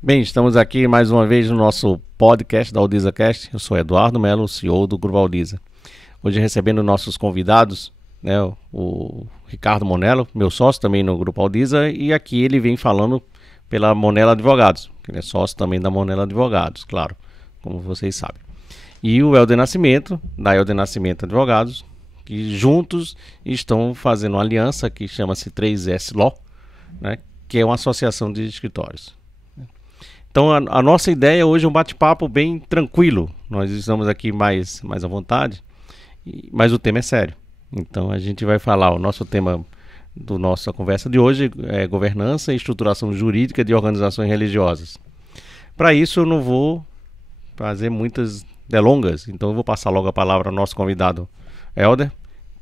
Bem, estamos aqui mais uma vez no nosso podcast da AldizaCast. Eu sou Eduardo Melo, CEO do Grupo Aldiza. Hoje recebendo nossos convidados, né, o Ricardo Monello, meu sócio também no Grupo Aldiza, e aqui ele vem falando pela Monello Advogados, que ele é sócio também da Monello Advogados, claro, como vocês sabem. E o Helder Nascimento, da Helder Nascimento Advogados, que juntos estão fazendo uma aliança que chama-se 3S Law, né, que é uma associação de escritórios. Então a nossa ideia hoje é um bate-papo bem tranquilo. Nós estamos aqui mais à vontade, mas o tema é sério. Então a gente vai falar, o nosso tema da nossa conversa de hoje é governança e estruturação jurídica de organizações religiosas. Para isso eu não vou fazer muitas delongas, então eu vou passar logo a palavra ao nosso convidado Helder,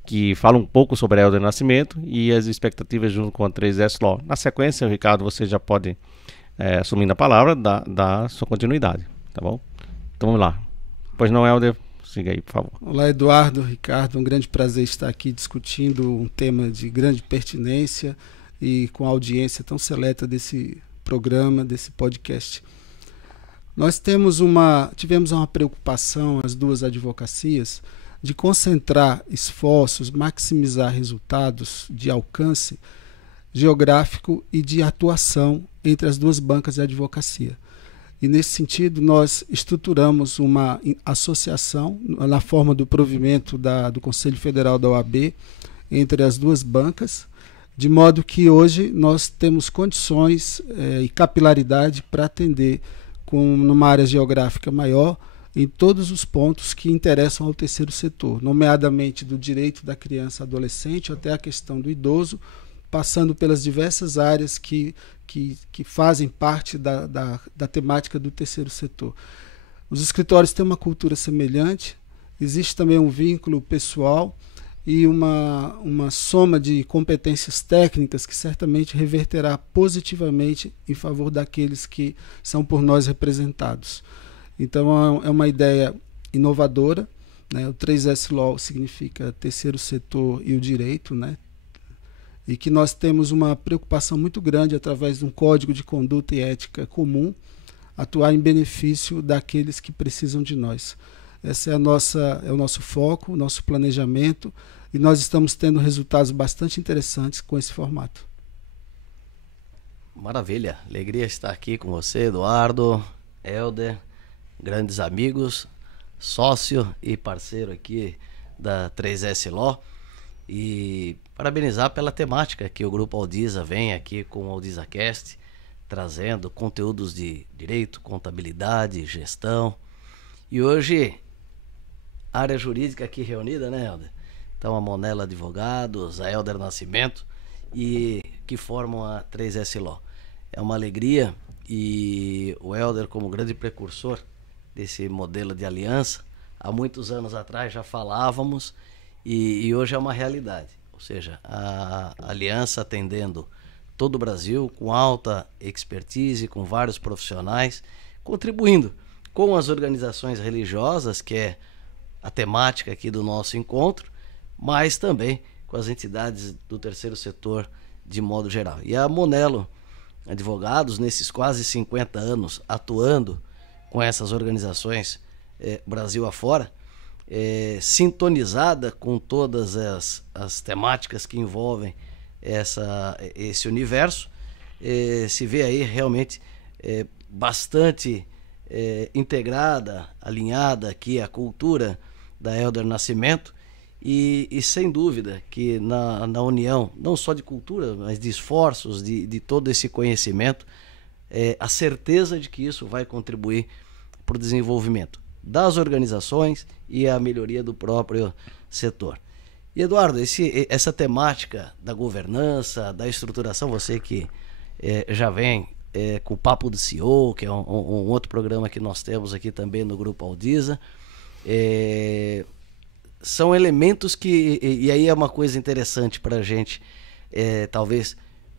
que fala um pouco sobre a Helder Nascimento e as expectativas junto com a 3S Law. Na sequência, Ricardo, você já pode... assumindo a palavra, dá sua continuidade, tá bom? Então vamos lá. Pois não, Helder, siga aí, por favor. Olá, Eduardo, Ricardo, um grande prazer estar aqui discutindo um tema de grande pertinência e com a audiência tão seleta desse programa, desse podcast. Nós tivemos uma preocupação, as duas advocacias, de concentrar esforços, maximizar resultados de alcance geográfico e de atuação entre as duas bancas de advocacia. E nesse sentido nós estruturamos uma associação na forma do provimento do Conselho Federal da OAB entre as duas bancas, de modo que hoje nós temos condições e capilaridade para atender numa área geográfica maior em todos os pontos que interessam ao terceiro setor, nomeadamente do direito da criança e adolescente até a questão do idoso, passando pelas diversas áreas que fazem parte da temática do terceiro setor. Os escritórios têm uma cultura semelhante, existe também um vínculo pessoal e uma soma de competências técnicas que certamente reverterá positivamente em favor daqueles que são por nós representados. Então é uma ideia inovadora, né? O 3S Law significa terceiro setor e o direito, né? E que nós temos uma preocupação muito grande, através de um código de conduta e ética comum, atuar em benefício daqueles que precisam de nós. Esse é o nosso foco, o nosso planejamento, e nós estamos tendo resultados bastante interessantes com esse formato. Maravilha, alegria estar aqui com você, Eduardo, Helder, grandes amigos, sócio e parceiro aqui da 3S Law. E parabenizar pela temática que o Grupo Aldiza vem aqui com o AldizaCast, trazendo conteúdos de direito, contabilidade, gestão. E hoje, área jurídica aqui reunida, né, Helder? Então a Monello Advogados, a Helder Nascimento, e que formam a 3S Law. É uma alegria, e o Helder, como grande precursor desse modelo de aliança, há muitos anos atrás já falávamos, e hoje é uma realidade, ou seja, a aliança atendendo todo o Brasil com alta expertise, com vários profissionais, contribuindo com as organizações religiosas, que é a temática aqui do nosso encontro, mas também com as entidades do terceiro setor de modo geral. E a Monello Advogados, nesses quase 50 anos atuando com essas organizações Brasil afora, sintonizada com todas as temáticas que envolvem esse universo, se vê aí realmente bastante integrada, alinhada aqui à cultura da Helder Nascimento, e sem dúvida que na união, não só de cultura, mas de esforços, de todo esse conhecimento, a certeza de que isso vai contribuir para o desenvolvimento das organizações e a melhoria do próprio setor. E Eduardo, essa temática da governança, da estruturação, você que já vem com o Papo do CEO, que é um outro programa que nós temos aqui também no Grupo Aldiza, são elementos e aí é uma coisa interessante para a gente talvez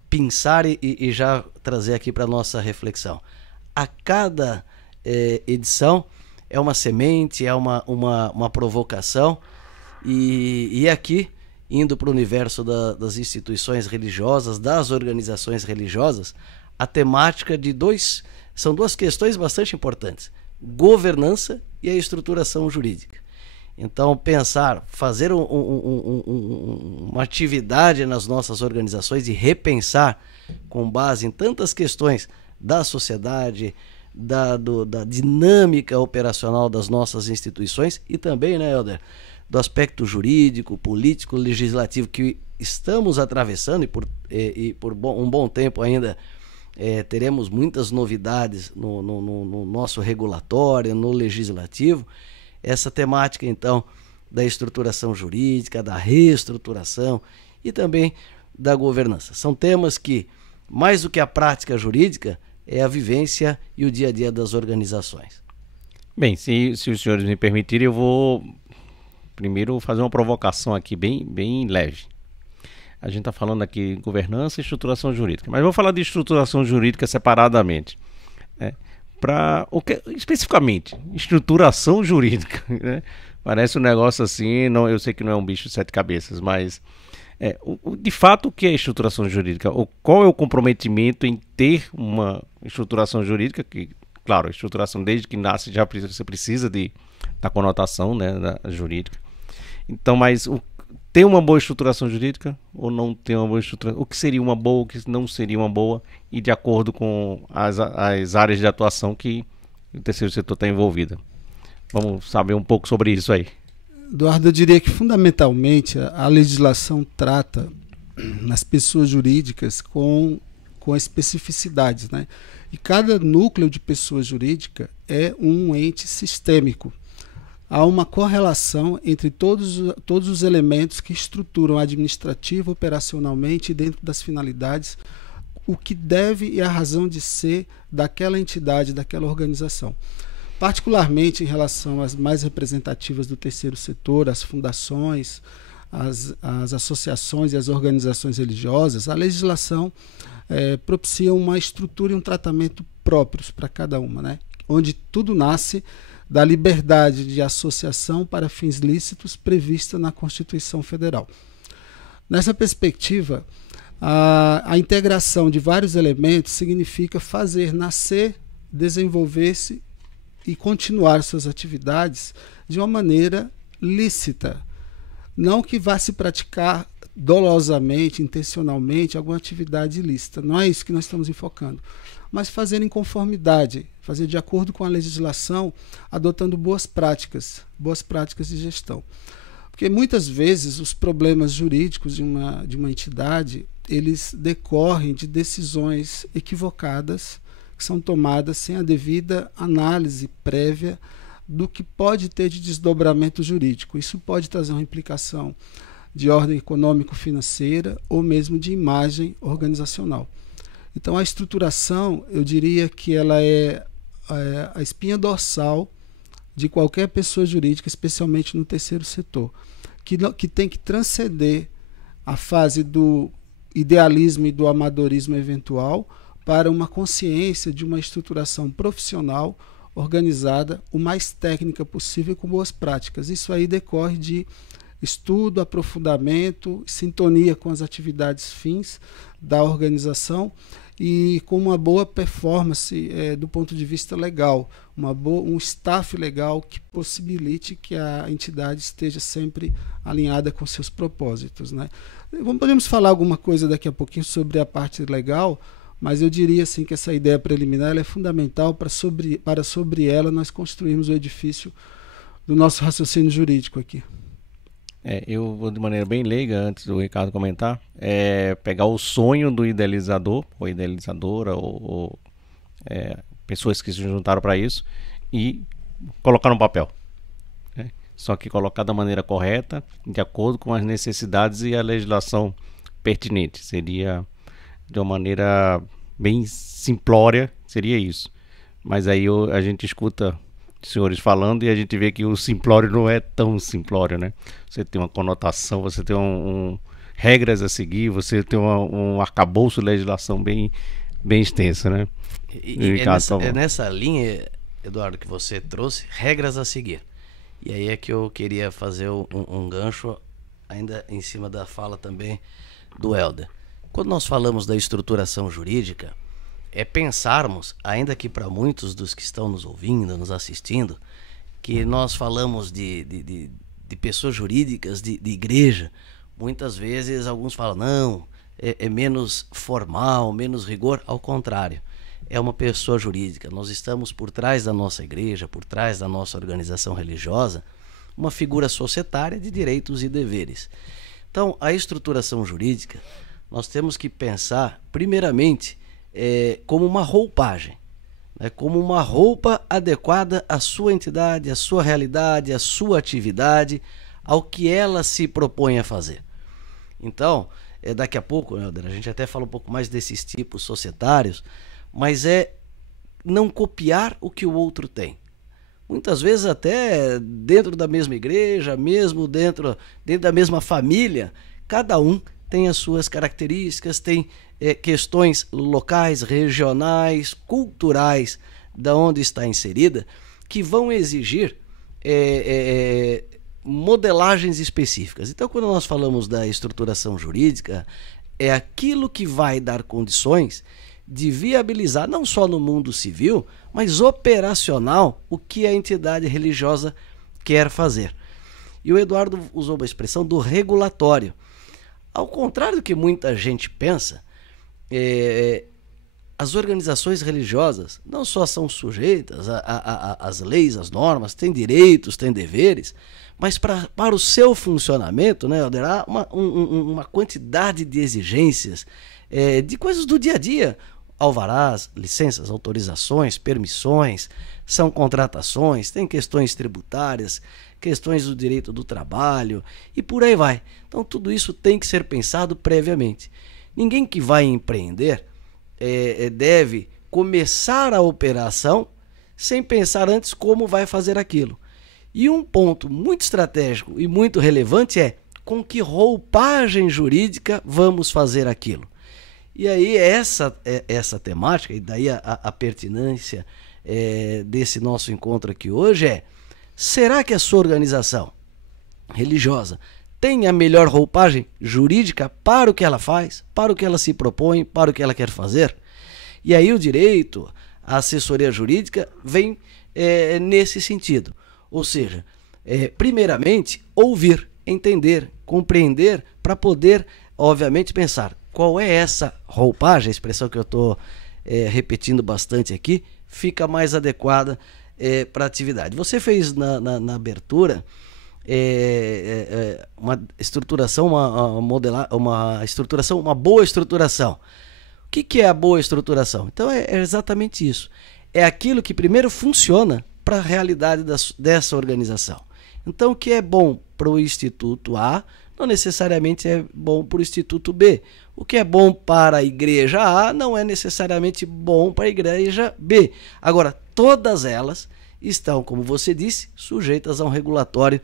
pensar e já trazer aqui para a nossa reflexão. A cada edição é uma semente, é uma provocação, e aqui, indo para o universo das instituições religiosas, das organizações religiosas, a temática de são duas questões bastante importantes: governança e a estruturação jurídica. Então, fazer uma atividade nas nossas organizações e repensar com base em tantas questões da sociedade, da dinâmica operacional das nossas instituições e também, né, Helder, do aspecto jurídico, político, legislativo que estamos atravessando e por um bom tempo ainda teremos muitas novidades no nosso regulatório, no legislativo. Essa temática, então, da estruturação jurídica, da reestruturação e também da governança. São temas que, mais do que a prática jurídica, é a vivência e o dia a dia das organizações. Bem, se os senhores me permitirem, eu vou primeiro fazer uma provocação aqui bem leve. A gente está falando aqui de governança e estruturação jurídica, mas vou falar de estruturação jurídica separadamente. Para o que especificamente estruturação jurídica, né? Parece um negócio assim, não, eu sei que não é um bicho de sete cabeças, mas de fato o que é estruturação jurídica? Qual é o comprometimento em ter uma estruturação jurídica? Que, claro, a estruturação desde que nasce você precisa da conotação, né, da jurídica. Então, mas ter uma boa estruturação jurídica ou não ter uma boa estruturação? O que seria uma boa, o que não seria uma boa, e de acordo com as áreas de atuação que o terceiro setor está envolvido. Vamos saber um pouco sobre isso aí. Eduardo, eu diria que fundamentalmente a legislação trata nas pessoas jurídicas com especificidades, né? E cada núcleo de pessoa jurídica é um ente sistêmico. Há uma correlação entre todos os elementos que estruturam administrativo, operacionalmente e dentro das finalidades, o que deve e a razão de ser daquela entidade, daquela organização. Particularmente em relação às mais representativas do terceiro setor, as fundações, as associações e as organizações religiosas, a legislação propicia uma estrutura e um tratamento próprios para cada uma, né? Onde tudo nasce da liberdade de associação para fins lícitos prevista na Constituição Federal. Nessa perspectiva, a integração de vários elementos significa fazer nascer, desenvolver-se e continuar suas atividades de uma maneira lícita. Não que vá se praticar dolosamente, intencionalmente, alguma atividade ilícita. Não é isso que nós estamos enfocando. Mas fazer em conformidade, fazer de acordo com a legislação, adotando boas práticas de gestão. Porque muitas vezes os problemas jurídicos de uma entidade, eles decorrem de decisões equivocadas que são tomadas sem a devida análise prévia do que pode ter de desdobramento jurídico. Isso pode trazer uma implicação de ordem econômico-financeira ou mesmo de imagem organizacional. Então, a estruturação, eu diria que ela é a espinha dorsal de qualquer pessoa jurídica, especialmente no terceiro setor, que tem que transcender a fase do idealismo e do amadorismo eventual para uma consciência de uma estruturação profissional organizada, o mais técnica possível, com boas práticas. Isso aí decorre de estudo, aprofundamento, sintonia com as atividades fins da organização e com uma boa performance do ponto de vista legal, um staff legal que possibilite que a entidade esteja sempre alinhada com seus propósitos, né? Podemos falar alguma coisa daqui a pouquinho sobre a parte legal, mas eu diria assim que essa ideia preliminar ela é fundamental para sobre ela nós construirmos o edifício do nosso raciocínio jurídico aqui. Eu vou de maneira bem leiga, antes do Ricardo comentar, pegar o sonho do idealizador, ou idealizadora, ou pessoas que se juntaram para isso, e colocar no papel. Né? Só que colocar da maneira correta, de acordo com as necessidades e a legislação pertinente. Seria de uma maneira bem simplória, seria isso. Mas aí a gente escuta senhores falando e a gente vê que o simplório não é tão simplório, né? Você tem uma conotação, você tem regras a seguir, você tem um arcabouço de legislação bem extenso, né? É nessa linha, Eduardo, que você trouxe, regras a seguir. E aí é que eu queria fazer um gancho ainda em cima da fala também do Helder. Quando nós falamos da estruturação jurídica, é pensarmos, ainda que para muitos dos que estão nos ouvindo, nos assistindo, que nós falamos de pessoas jurídicas, de igreja. Muitas vezes alguns falam, não, é menos formal, menos rigor. Ao contrário, é uma pessoa jurídica. Nós estamos por trás da nossa igreja, por trás da nossa organização religiosa, uma figura societária de direitos e deveres. Então, a estruturação jurídica, nós temos que pensar, primeiramente, como uma roupagem, né? Como uma roupa adequada à sua entidade, à sua realidade, à sua atividade, ao que ela se propõe a fazer. Então, daqui a pouco, né, a gente até fala um pouco mais desses tipos societários, mas é não copiar o que o outro tem. Muitas vezes até dentro da mesma igreja, mesmo dentro da mesma família, cada um tem as suas características, tem questões locais, regionais, culturais, da onde está inserida, que vão exigir modelagens específicas. Então, quando nós falamos da estruturação jurídica, é aquilo que vai dar condições de viabilizar, não só no mundo civil, mas operacional, o que a entidade religiosa quer fazer. E o Eduardo usou a expressão do regulatório. Ao contrário do que muita gente pensa, as organizações religiosas não só são sujeitas às leis, às normas, têm direitos, têm deveres, mas para o seu funcionamento, né, há uma quantidade de exigências, de coisas do dia a dia, alvarás, licenças, autorizações, permissões, são contratações, tem questões tributárias, questões do direito do trabalho e por aí vai. Então tudo isso tem que ser pensado previamente. Ninguém que vai empreender deve começar a operação sem pensar antes como vai fazer aquilo. E um ponto muito estratégico e muito relevante é com que roupagem jurídica vamos fazer aquilo. E aí essa temática, e daí a pertinência desse nosso encontro aqui hoje será que a sua organização religiosa tem a melhor roupagem jurídica para o que ela faz, para o que ela se propõe, para o que ela quer fazer? E aí o direito, a assessoria jurídica vem nesse sentido. Ou seja, primeiramente, ouvir, entender, compreender, para poder, obviamente, pensar qual é essa roupagem, a expressão que eu estou repetindo bastante aqui, fica mais adequada para a atividade. Você fez na abertura uma estruturação, uma boa estruturação. O que é a boa estruturação? Então é exatamente isso. É aquilo que primeiro funciona para a realidade dessa organização. Então o que é bom para o Instituto A não necessariamente é bom para o Instituto B. O que é bom para a igreja A não é necessariamente bom para a igreja B. Agora, todas elas estão, como você disse, sujeitas a um regulatório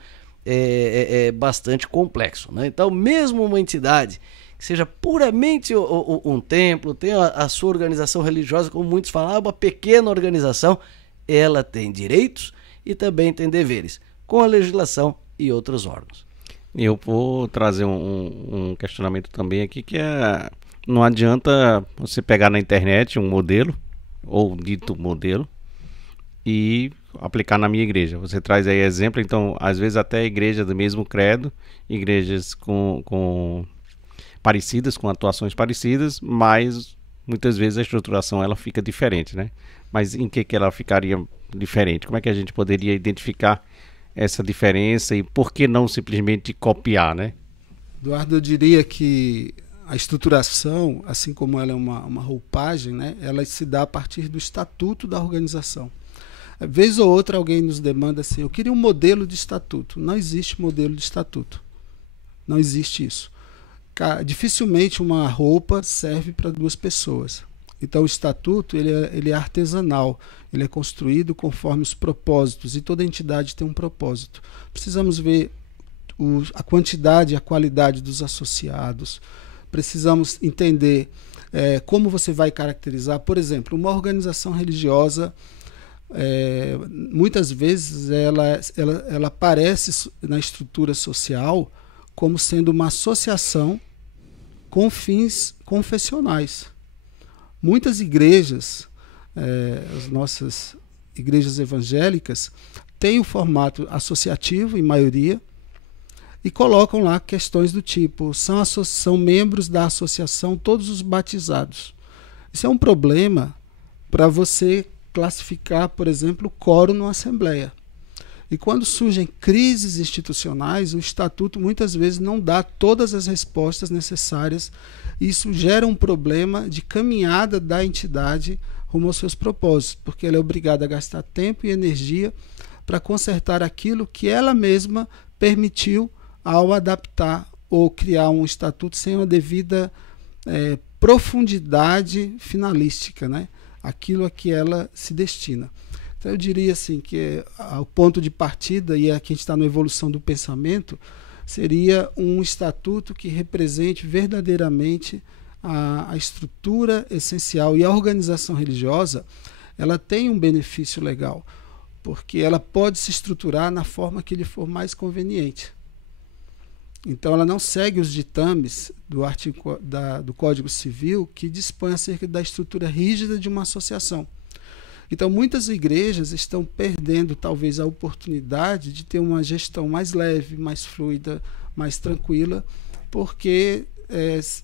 bastante complexo, né? Então, mesmo uma entidade que seja puramente um templo, tem a sua organização religiosa, como muitos falam, uma pequena organização, ela tem direitos e também tem deveres, com a legislação e outros órgãos. Eu vou trazer um questionamento também aqui, que não adianta você pegar na internet um modelo, ou dito modelo, e aplicar na minha igreja. Você traz aí exemplo, então, às vezes até igrejas do mesmo credo, igrejas com parecidas, com atuações parecidas, mas muitas vezes a estruturação ela fica diferente, né? Mas em que ela ficaria diferente? Como é que a gente poderia identificar essa diferença e por que não simplesmente copiar, né? Eduardo, eu diria que a estruturação, assim como ela é uma roupagem, né, ela se dá a partir do estatuto da organização. Vez ou outra alguém nos demanda assim, eu queria um modelo de estatuto. Não existe modelo de estatuto. Não existe isso. Dificilmente uma roupa serve para duas pessoas. Então o estatuto ele é artesanal, ele é construído conforme os propósitos, e toda entidade tem um propósito. Precisamos ver a quantidade e a qualidade dos associados, precisamos entender como você vai caracterizar, por exemplo, uma organização religiosa, muitas vezes ela aparece na estrutura social como sendo uma associação com fins confessionais. Muitas igrejas, as nossas igrejas evangélicas, têm o formato associativo, em maioria, e colocam lá questões do tipo: são membros da associação todos os batizados. Isso é um problema para você classificar, por exemplo, o quórum numa assembleia. E quando surgem crises institucionais, o estatuto muitas vezes não dá todas as respostas necessárias. Isso gera um problema de caminhada da entidade rumo aos seus propósitos, porque ela é obrigada a gastar tempo e energia para consertar aquilo que ela mesma permitiu ao adaptar ou criar um estatuto sem uma devida profundidade finalística, né? Aquilo a que ela se destina. Então eu diria assim que o ponto de partida, e aqui a gente está na evolução do pensamento, seria um estatuto que represente verdadeiramente a estrutura essencial. E a organização religiosa, ela tem um benefício legal, porque ela pode se estruturar na forma que lhe for mais conveniente. Então ela não segue os ditames do artigo do Código Civil, que dispõe acerca da estrutura rígida de uma associação. Então muitas igrejas estão perdendo talvez a oportunidade de ter uma gestão mais leve, mais fluida, mais tranquila, porque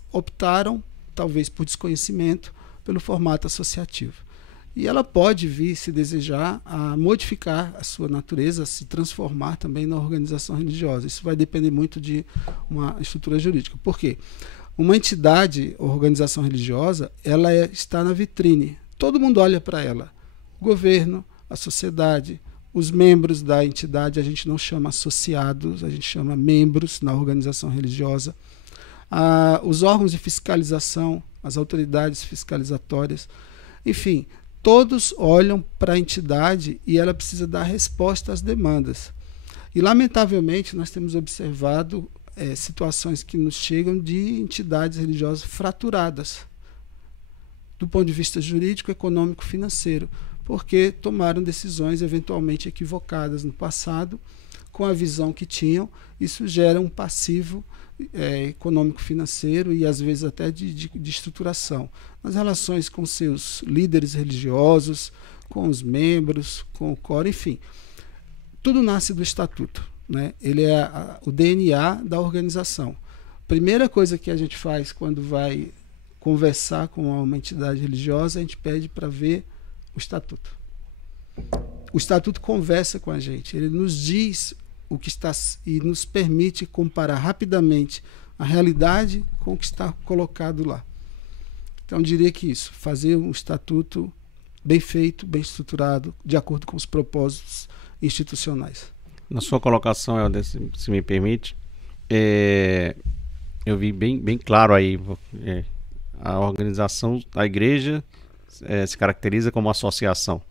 optaram, talvez por desconhecimento, pelo formato associativo. E ela pode vir, se desejar, a modificar a sua natureza, a se transformar também na organização religiosa. Isso vai depender muito de uma estrutura jurídica. Por quê? Uma entidade, organização religiosa, ela está na vitrine. Todo mundo olha para ela. O governo, a sociedade, os membros da entidade, a gente não chama associados, a gente chama membros na organização religiosa. Os órgãos de fiscalização, as autoridades fiscalizatórias, enfim, todos olham para a entidade e ela precisa dar resposta às demandas. E, lamentavelmente, nós temos observado situações que nos chegam de entidades religiosas fraturadas, do ponto de vista jurídico, econômico, financeiro, porque tomaram decisões eventualmente equivocadas no passado, com a visão que tinham. Isso gera um passivo econômico-financeiro e às vezes até de estruturação nas relações com seus líderes religiosos, com os membros, com o coro, enfim. Tudo nasce do estatuto, né? Ele é o DNA da organização. Primeira coisa que a gente faz quando vai conversar com uma entidade religiosa, a gente pede para ver o estatuto. O estatuto conversa com a gente, ele nos diz o que está e nos permite comparar rapidamente a realidade com o que está colocado lá. Então, eu diria que isso, fazer um estatuto bem feito, bem estruturado, de acordo com os propósitos institucionais. Na sua colocação, Helder, se me permite, eu vi bem claro aí, a organização da igreja se caracteriza como associação,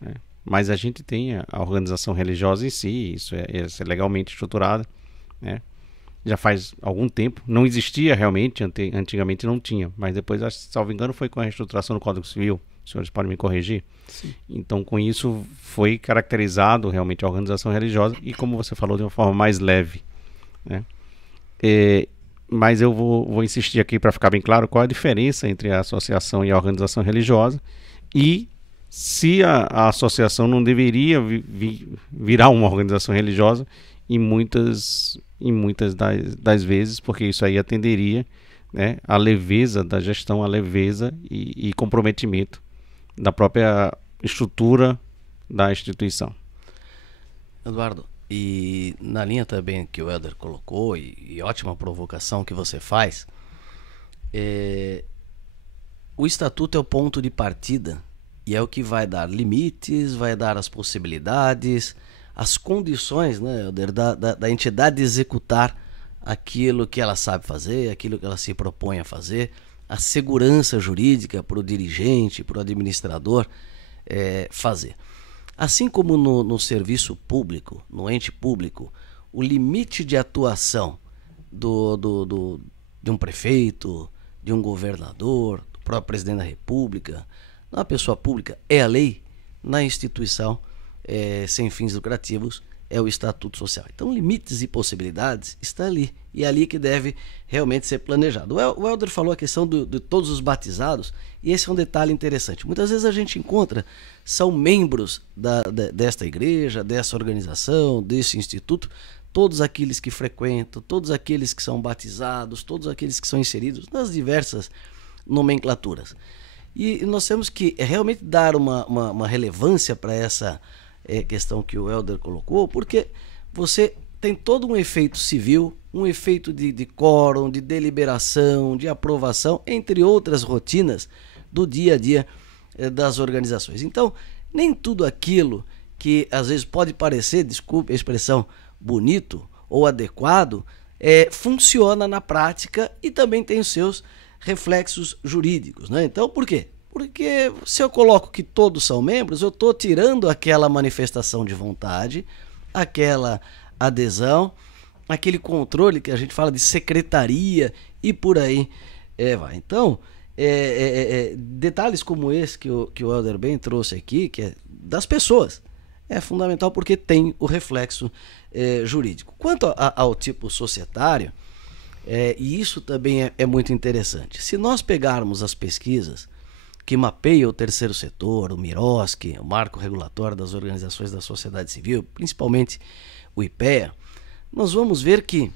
né? Mas a gente tem a organização religiosa em si, isso é legalmente estruturada, né? Já faz algum tempo, não existia realmente, antigamente não tinha, mas depois, salvo engano, foi com a reestruturação do Código Civil, os senhores podem me corrigir. Sim. Então, com isso, foi caracterizado realmente a organização religiosa e, como você falou, de uma forma mais leve, né? Mas eu vou insistir aqui para ficar bem claro qual é a diferença entre a associação e a organização religiosa e se a associação não deveria virar uma organização religiosa em muitas das vezes, porque isso aí atenderia, né, a leveza da gestão, a leveza e comprometimento da própria estrutura da instituição. Eduardo, e na linha também que o Helder colocou, e ótima provocação que você faz, o estatuto é o ponto de partida e é o que vai dar limites, vai dar as possibilidades, as condições, né, Helder, da entidade executar aquilo que ela sabe fazer, aquilo que ela se propõe a fazer, a segurança jurídica para o dirigente, para o administrador fazer. Assim como no serviço público, no ente público, o limite de atuação de um prefeito, de um governador, do próprio presidente da República, na pessoa pública é a lei, na instituição sem fins lucrativos é o Estatuto Social. Então, limites e possibilidades está ali, e é ali que deve realmente ser planejado. O Helder falou a questão de todos os batizados, e esse é um detalhe interessante. Muitas vezes a gente encontra, são membros desta igreja, dessa organização, desse instituto, todos aqueles que frequentam, todos aqueles que são batizados, todos aqueles que são inseridos nas diversas nomenclaturas. E nós temos que realmente dar uma relevância para essa questão que o Helder colocou, porque você tem todo um efeito civil, um efeito de quórum, de deliberação, de aprovação, entre outras rotinas do dia a dia das organizações. Então, nem tudo aquilo que às vezes pode parecer, desculpe a expressão, bonito ou adequado, funciona na prática e também tem os seus reflexos jurídicos, né? Então, por quê? Porque se eu coloco que todos são membros, eu estou tirando aquela manifestação de vontade, aquela adesão, aquele controle que a gente fala de secretaria e por aí vai. Então, detalhes como esse que o Helder bem trouxe aqui, que é das pessoas, é fundamental porque tem o reflexo jurídico. Quanto ao tipo societário, e isso também é muito interessante. Se nós pegarmos as pesquisas que mapeiam o terceiro setor, o MIROSC, o Marco Regulatório das Organizações da Sociedade Civil, principalmente o IPEA, nós vamos ver que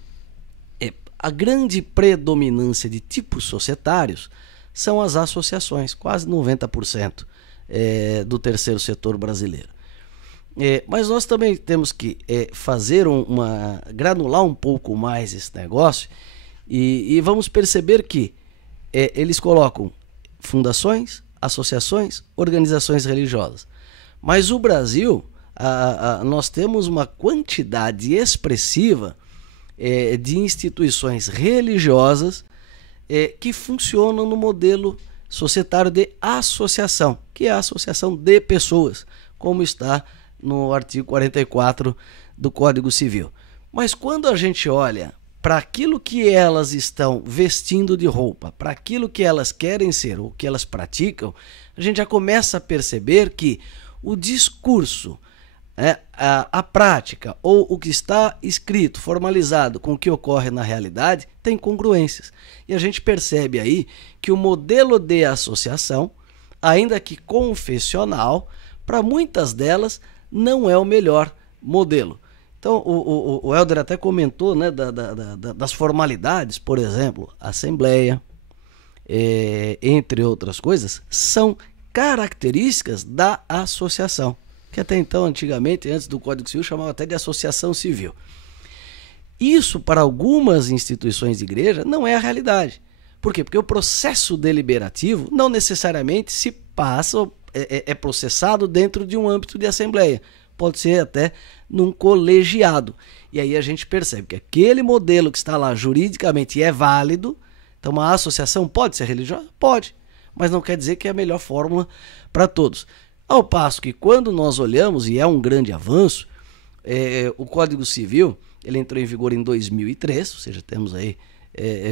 a grande predominância de tipos societários são as associações, quase 90% do terceiro setor brasileiro. Mas nós também temos que fazer granular um pouco mais esse negócio e vamos perceber que eles colocam fundações, associações, organizações religiosas. Mas o Brasil, nós temos uma quantidade expressiva de instituições religiosas que funcionam no modelo societário de associação, que é a associação de pessoas, como está no artigo 44 do Código Civil. Mas quando a gente olha para aquilo que elas estão vestindo de roupa, para aquilo que elas querem ser, ou que elas praticam, a gente já começa a perceber que o discurso, a prática, ou o que está escrito, formalizado com o que ocorre na realidade, tem congruências. E a gente percebe aí que o modelo de associação, ainda que confessional, para muitas delas não é o melhor modelo. Então, o Helder até comentou, né, das formalidades, por exemplo, assembleia, entre outras coisas, são características da associação, que até então, antigamente, antes do Código Civil, chamava até de associação civil. Isso, para algumas instituições de igreja, não é a realidade. Por quê? Porque o processo deliberativo não necessariamente se passa, é processado dentro de um âmbito de assembleia. Pode ser até num colegiado. E aí a gente percebe que aquele modelo que está lá juridicamente é válido. Então uma associação pode ser religiosa? Pode. Mas não quer dizer que é a melhor fórmula para todos. Ao passo que quando nós olhamos, e é um grande avanço, o Código Civil ele entrou em vigor em 2003, ou seja, temos aí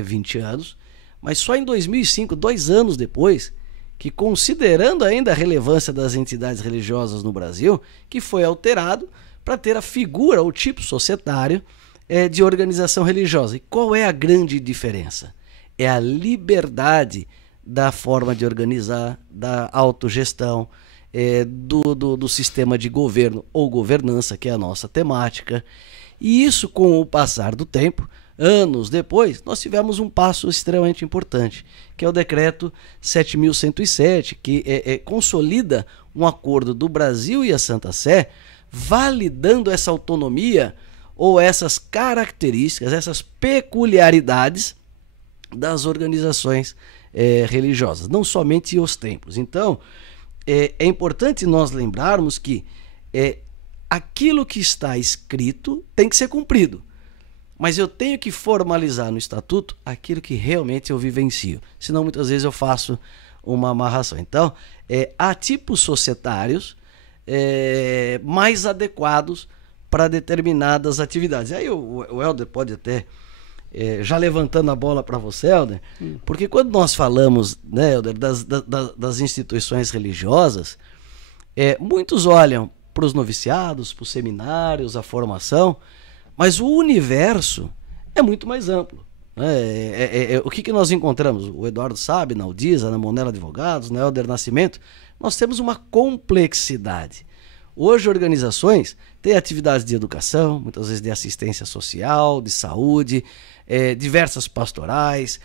20 anos. Mas só em 2005, 2 anos depois, que considerando ainda a relevância das entidades religiosas no Brasil, que foi alterado para ter a figura, o tipo societário de organização religiosa. E qual é a grande diferença? É a liberdade da forma de organizar, da autogestão, do sistema de governo ou governança, que é a nossa temática. E isso, com o passar do tempo, anos depois, nós tivemos um passo extremamente importante, que é o decreto 7.107, que consolida um acordo do Brasil e a Santa Sé, validando essa autonomia ou essas características, essas peculiaridades das organizações religiosas, não somente os templos. Então, é importante nós lembrarmos que aquilo que está escrito tem que ser cumprido. Mas eu tenho que formalizar no estatuto aquilo que realmente eu vivencio. Senão, muitas vezes eu faço uma amarração. Então, há tipos societários mais adequados para determinadas atividades. Aí o Helder pode até, já levantando a bola para você, Helder, porque quando nós falamos, né, Helder, das instituições religiosas, muitos olham para os noviciados, para os seminários, a formação, mas o universo é muito mais amplo. O que nós encontramos? O Eduardo sabe, na Udisa, na Monella Advogados, na Helder Nascimento, nós temos uma complexidade. Hoje, organizações têm atividades de educação, muitas vezes de assistência social, de saúde, diversas pastorais,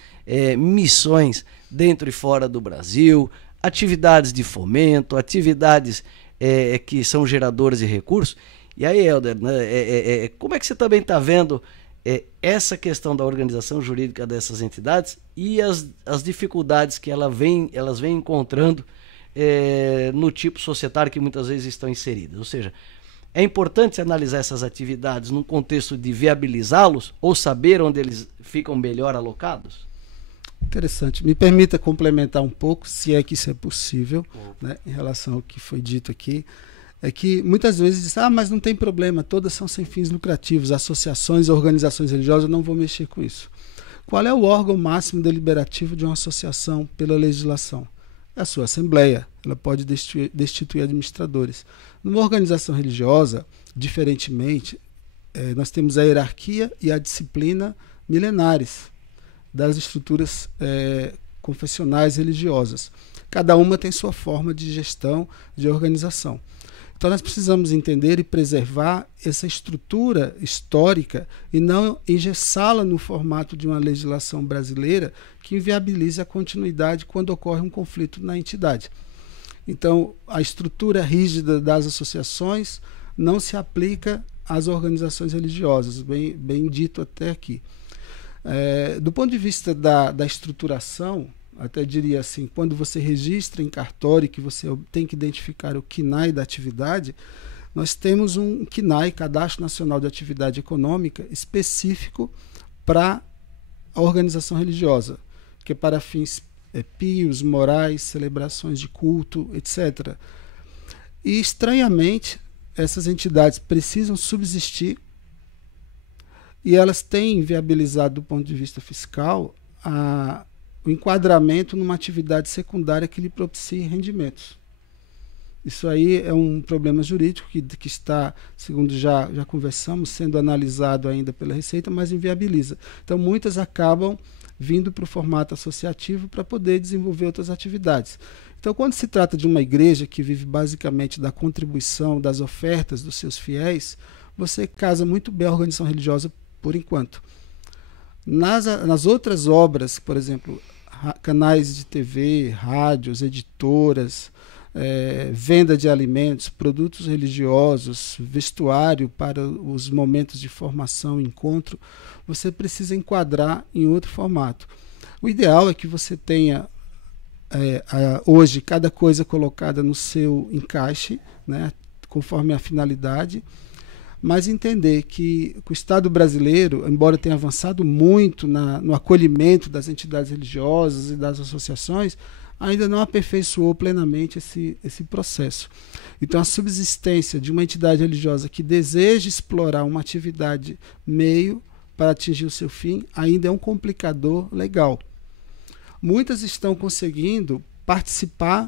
missões dentro e fora do Brasil, atividades de fomento, atividades que são geradoras de recursos. E aí, Helder, né, como é que você também está vendo essa questão da organização jurídica dessas entidades e as dificuldades que elas vêm encontrando no tipo societário que muitas vezes estão inseridas? Ou seja, é importante analisar essas atividades num contexto de viabilizá-los ou saber onde eles ficam melhor alocados? Interessante. Me permita complementar um pouco, se é que isso é possível, né, em relação ao que foi dito aqui. É que muitas vezes diz, mas não tem problema, todas são sem fins lucrativos, associações, organizações religiosas, eu não vou mexer com isso. Qual é o órgão máximo deliberativo de uma associação pela legislação? É a sua assembleia, ela pode destituir administradores. Numa organização religiosa, diferentemente, nós temos a hierarquia e a disciplina milenares das estruturas confessionais religiosas. Cada uma tem sua forma de gestão, de organização. Então nós precisamos entender e preservar essa estrutura histórica e não engessá-la no formato de uma legislação brasileira que inviabilize a continuidade quando ocorre um conflito na entidade. Então a estrutura rígida das associações não se aplica às organizações religiosas, bem dito até aqui. Do ponto de vista da estruturação, até diria assim, quando você registra em cartório que você tem que identificar o CNAE da atividade, nós temos um CNAE, Cadastro Nacional de Atividade Econômica, específico para a organização religiosa, que é para fins pios, morais, celebrações de culto, etc. E, estranhamente, essas entidades precisam subsistir e elas têm viabilizado, do ponto de vista fiscal, o enquadramento numa atividade secundária que lhe propicie rendimentos. Isso aí é um problema jurídico que está, segundo já conversamos, sendo analisado ainda pela Receita, mas inviabiliza. Então, muitas acabam vindo para o formato associativo para poder desenvolver outras atividades. Então, quando se trata de uma igreja que vive basicamente da contribuição, das ofertas dos seus fiéis, você casa muito bem a organização religiosa por enquanto. Nas outras obras, por exemplo, canais de TV, rádios, editoras, venda de alimentos, produtos religiosos, vestuário para os momentos de formação, encontro, você precisa enquadrar em outro formato. O ideal é que você tenha hoje cada coisa colocada no seu encaixe, né, conforme a finalidade, mas entender que o Estado brasileiro, embora tenha avançado muito no acolhimento das entidades religiosas e das associações, ainda não aperfeiçoou plenamente esse processo. Então, a subsistência de uma entidade religiosa que deseja explorar uma atividade meio para atingir o seu fim ainda é um complicador legal. Muitas estão conseguindo participar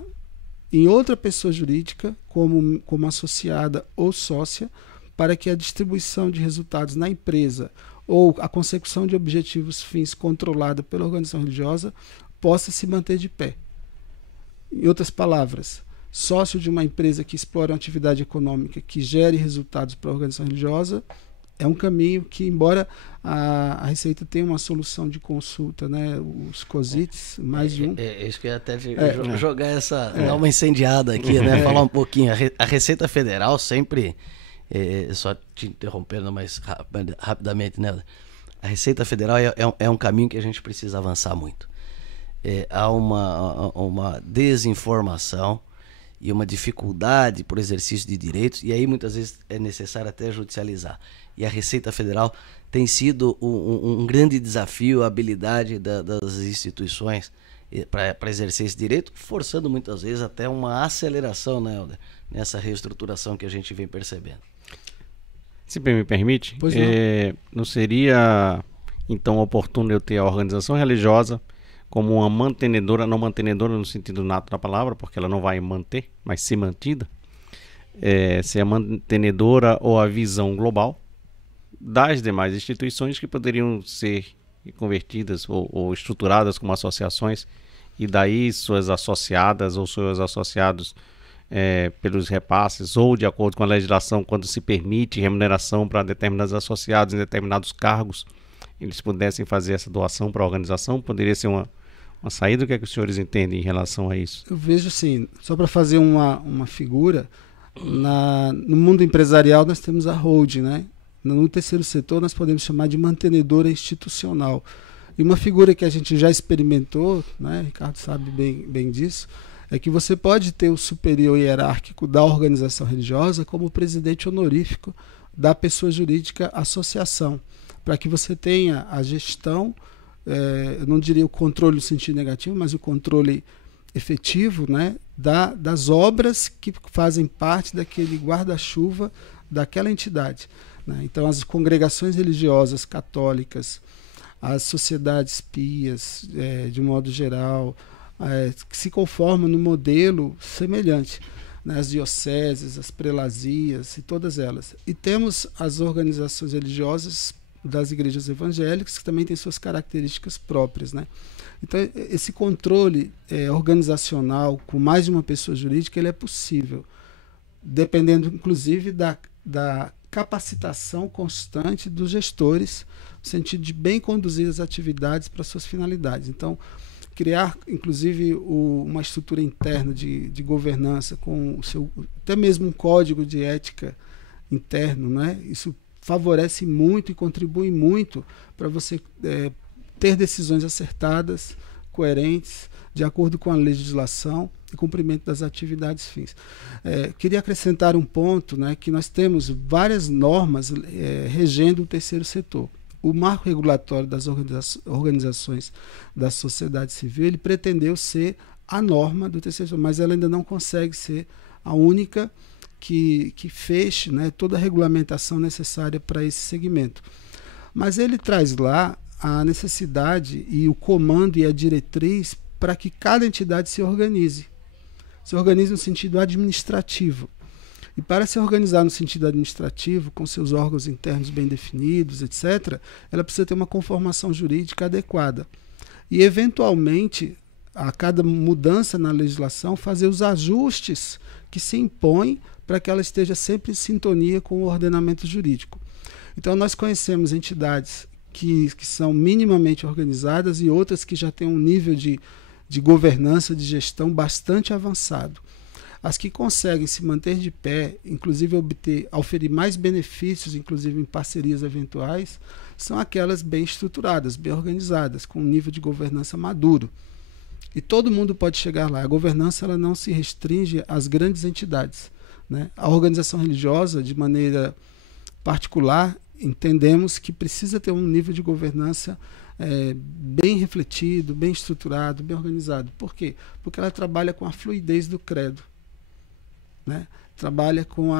em outra pessoa jurídica, como associada ou sócia, para que a distribuição de resultados na empresa ou a consecução de objetivos fins controlada pela organização religiosa possa se manter de pé. Em outras palavras, sócio de uma empresa que explora uma atividade econômica que gere resultados para a organização religiosa é um caminho que, embora a Receita tenha uma solução de consulta, né, os COSITs, mais de um. Isso que eu ia até jogar dar uma incendiada aqui, né, falar um pouquinho. A Receita Federal sempre... só te interrompendo mais rapidamente, né? A Receita Federal é um caminho que a gente precisa avançar muito. Há uma desinformação e uma dificuldade para o exercício de direitos, e aí muitas vezes é necessário até judicializar. E a Receita Federal tem sido um grande desafio, a habilidade das instituições para exercer esse direito, forçando muitas vezes até uma aceleração, né, Helder, nessa reestruturação que a gente vem percebendo. Se me permite, pois não seria então oportuno eu ter a organização religiosa como uma mantenedora, não mantenedora no sentido nato da palavra, porque ela não vai manter, mas ser mantida, ser a mantenedora ou a visão global das demais instituições que poderiam ser convertidas ou estruturadas como associações, e daí suas associadas ou seus associados pelos repasses ou de acordo com a legislação, quando se permite remuneração para determinados associados em determinados cargos, eles pudessem fazer essa doação para a organização. Poderia ser uma saída. O que é que os senhores entendem em relação a isso? Eu vejo assim, só para fazer uma figura, no mundo empresarial nós temos a holding, né? No terceiro setor nós podemos chamar de mantenedora institucional. E uma figura que a gente já experimentou, né? Ricardo sabe bem disso, é que você pode ter o superior hierárquico da organização religiosa como presidente honorífico da pessoa jurídica associação, para que você tenha a gestão, eu não diria o controle no sentido negativo, mas o controle efetivo, né, das obras que fazem parte daquele guarda-chuva daquela entidade, né? Então, as congregações religiosas católicas, as sociedades pias, de modo geral, que se conformam no modelo semelhante, né? As dioceses, as prelazias e todas elas. E temos as organizações religiosas das igrejas evangélicas, que também têm suas características próprias, né? Então, esse controle organizacional com mais de uma pessoa jurídica, ele é possível, dependendo, inclusive, da capacitação constante dos gestores, no sentido de bem conduzir as atividades para suas finalidades. Então, criar, inclusive, uma estrutura interna de governança, com até mesmo um código de ética interno, né? Isso favorece muito e contribui muito para você ter decisões acertadas, coerentes, de acordo com a legislação e cumprimento das atividades fins. Queria acrescentar um ponto, né, que nós temos várias normas regendo o terceiro setor. O marco regulatório das organizações da sociedade civil, ele pretendeu ser a norma do terceiro setor, mas ela ainda não consegue ser a única que feche, né, toda a regulamentação necessária para esse segmento. Mas ele traz lá a necessidade e o comando e a diretriz para que cada entidade se organize no sentido administrativo. E para se organizar no sentido administrativo, com seus órgãos internos bem definidos, etc., ela precisa ter uma conformação jurídica adequada. E, eventualmente, a cada mudança na legislação, fazer os ajustes que se impõem para que ela esteja sempre em sintonia com o ordenamento jurídico. Então, nós conhecemos entidades que são minimamente organizadas e outras que já têm um nível de governança, de gestão bastante avançado. As que conseguem se manter de pé, inclusive oferir mais benefícios, inclusive em parcerias eventuais, são aquelas bem estruturadas, bem organizadas, com um nível de governança maduro. E todo mundo pode chegar lá. A governança ela não se restringe às grandes entidades, né? A organização religiosa, de maneira particular, entendemos que precisa ter um nível de governança bem refletido, bem estruturado, bem organizado. Por quê? Porque ela trabalha com a fluidez do credo, né? Trabalha com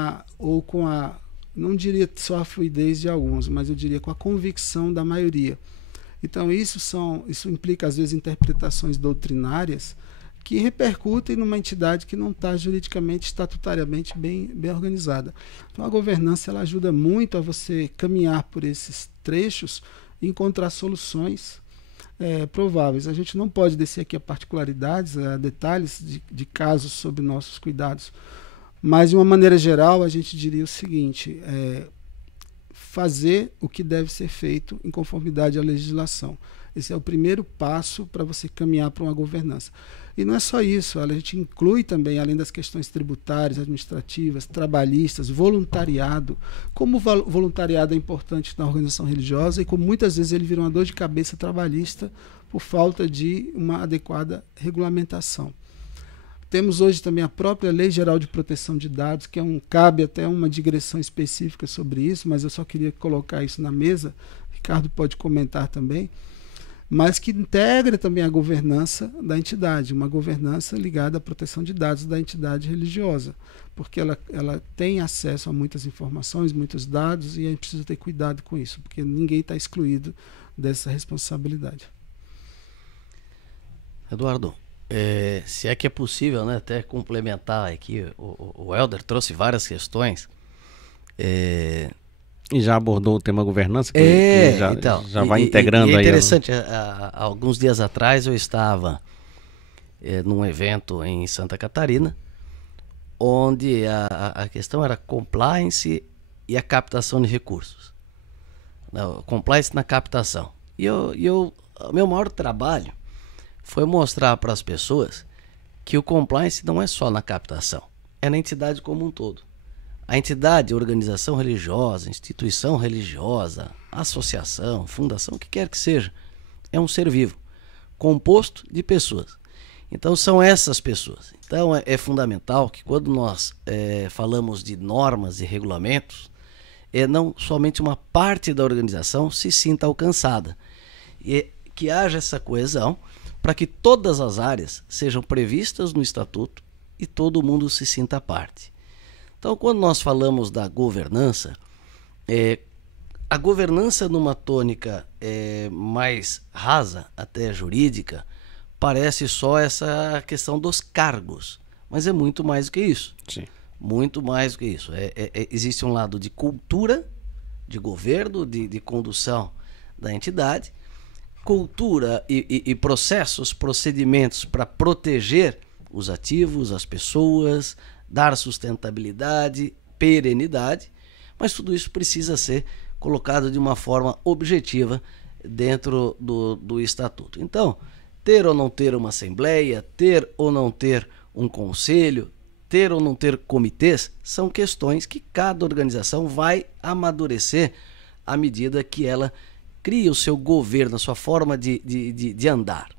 não diria só a fluidez de alguns, mas eu diria com a convicção da maioria. Então isso implica às vezes interpretações doutrinárias que repercutem numa entidade que não está juridicamente, estatutariamente bem organizada. Então a governança ela ajuda muito a você caminhar por esses trechos e encontrar soluções prováveis. A gente não pode descer aqui a particularidades, a detalhes de casos sob nossos cuidados, mas de uma maneira geral a gente diria o seguinte: fazer o que deve ser feito em conformidade à legislação. Esse é o primeiro passo para você caminhar para uma governança. E não é só isso, a gente inclui também, além das questões tributárias, administrativas, trabalhistas, voluntariado. Como o voluntariado é importante na organização religiosa e como muitas vezes ele vira uma dor de cabeça trabalhista por falta de uma adequada regulamentação. Temos hoje também a própria Lei Geral de Proteção de Dados, que cabe até uma digressão específica sobre isso, mas eu só queria colocar isso na mesa, Ricardo pode comentar também, mas que integra também a governança da entidade, uma governança ligada à proteção de dados da entidade religiosa, porque ela tem acesso a muitas informações, muitos dados, e a gente precisa ter cuidado com isso, porque ninguém está excluído dessa responsabilidade. Eduardo, Se é que é possível, né, até complementar aqui, o Helder trouxe várias questões. E já abordou o tema governança, que já vai e integrando é aí. Interessante, alguns dias atrás eu estava num evento em Santa Catarina, onde a questão era compliance e a captação de recursos. Não, compliance na captação. O meu maior trabalho foi mostrar para as pessoas que o compliance não é só na captação, é na entidade como um todo. A entidade, organização religiosa, instituição religiosa, associação, fundação, o que quer que seja, é um ser vivo, composto de pessoas. Então são essas pessoas. Então é fundamental que quando nós falamos de normas e regulamentos, não somente uma parte da organização se sinta alcançada. E que haja essa coesão para que todas as áreas sejam previstas no estatuto e todo mundo se sinta parte. Então, quando nós falamos da governança, a governança numa tônica mais rasa, até jurídica, parece só essa questão dos cargos, mas é muito mais do que isso. Sim. Muito mais do que isso. Existe um lado de cultura, de governo, de condução da entidade, cultura e processos, procedimentos para proteger os ativos, as pessoas, dar sustentabilidade, perenidade, mas tudo isso precisa ser colocado de uma forma objetiva dentro do estatuto. Então, ter ou não ter uma assembleia, ter ou não ter um conselho, ter ou não ter comitês, são questões que cada organização vai amadurecer à medida que ela cria o seu governo, a sua forma de andar.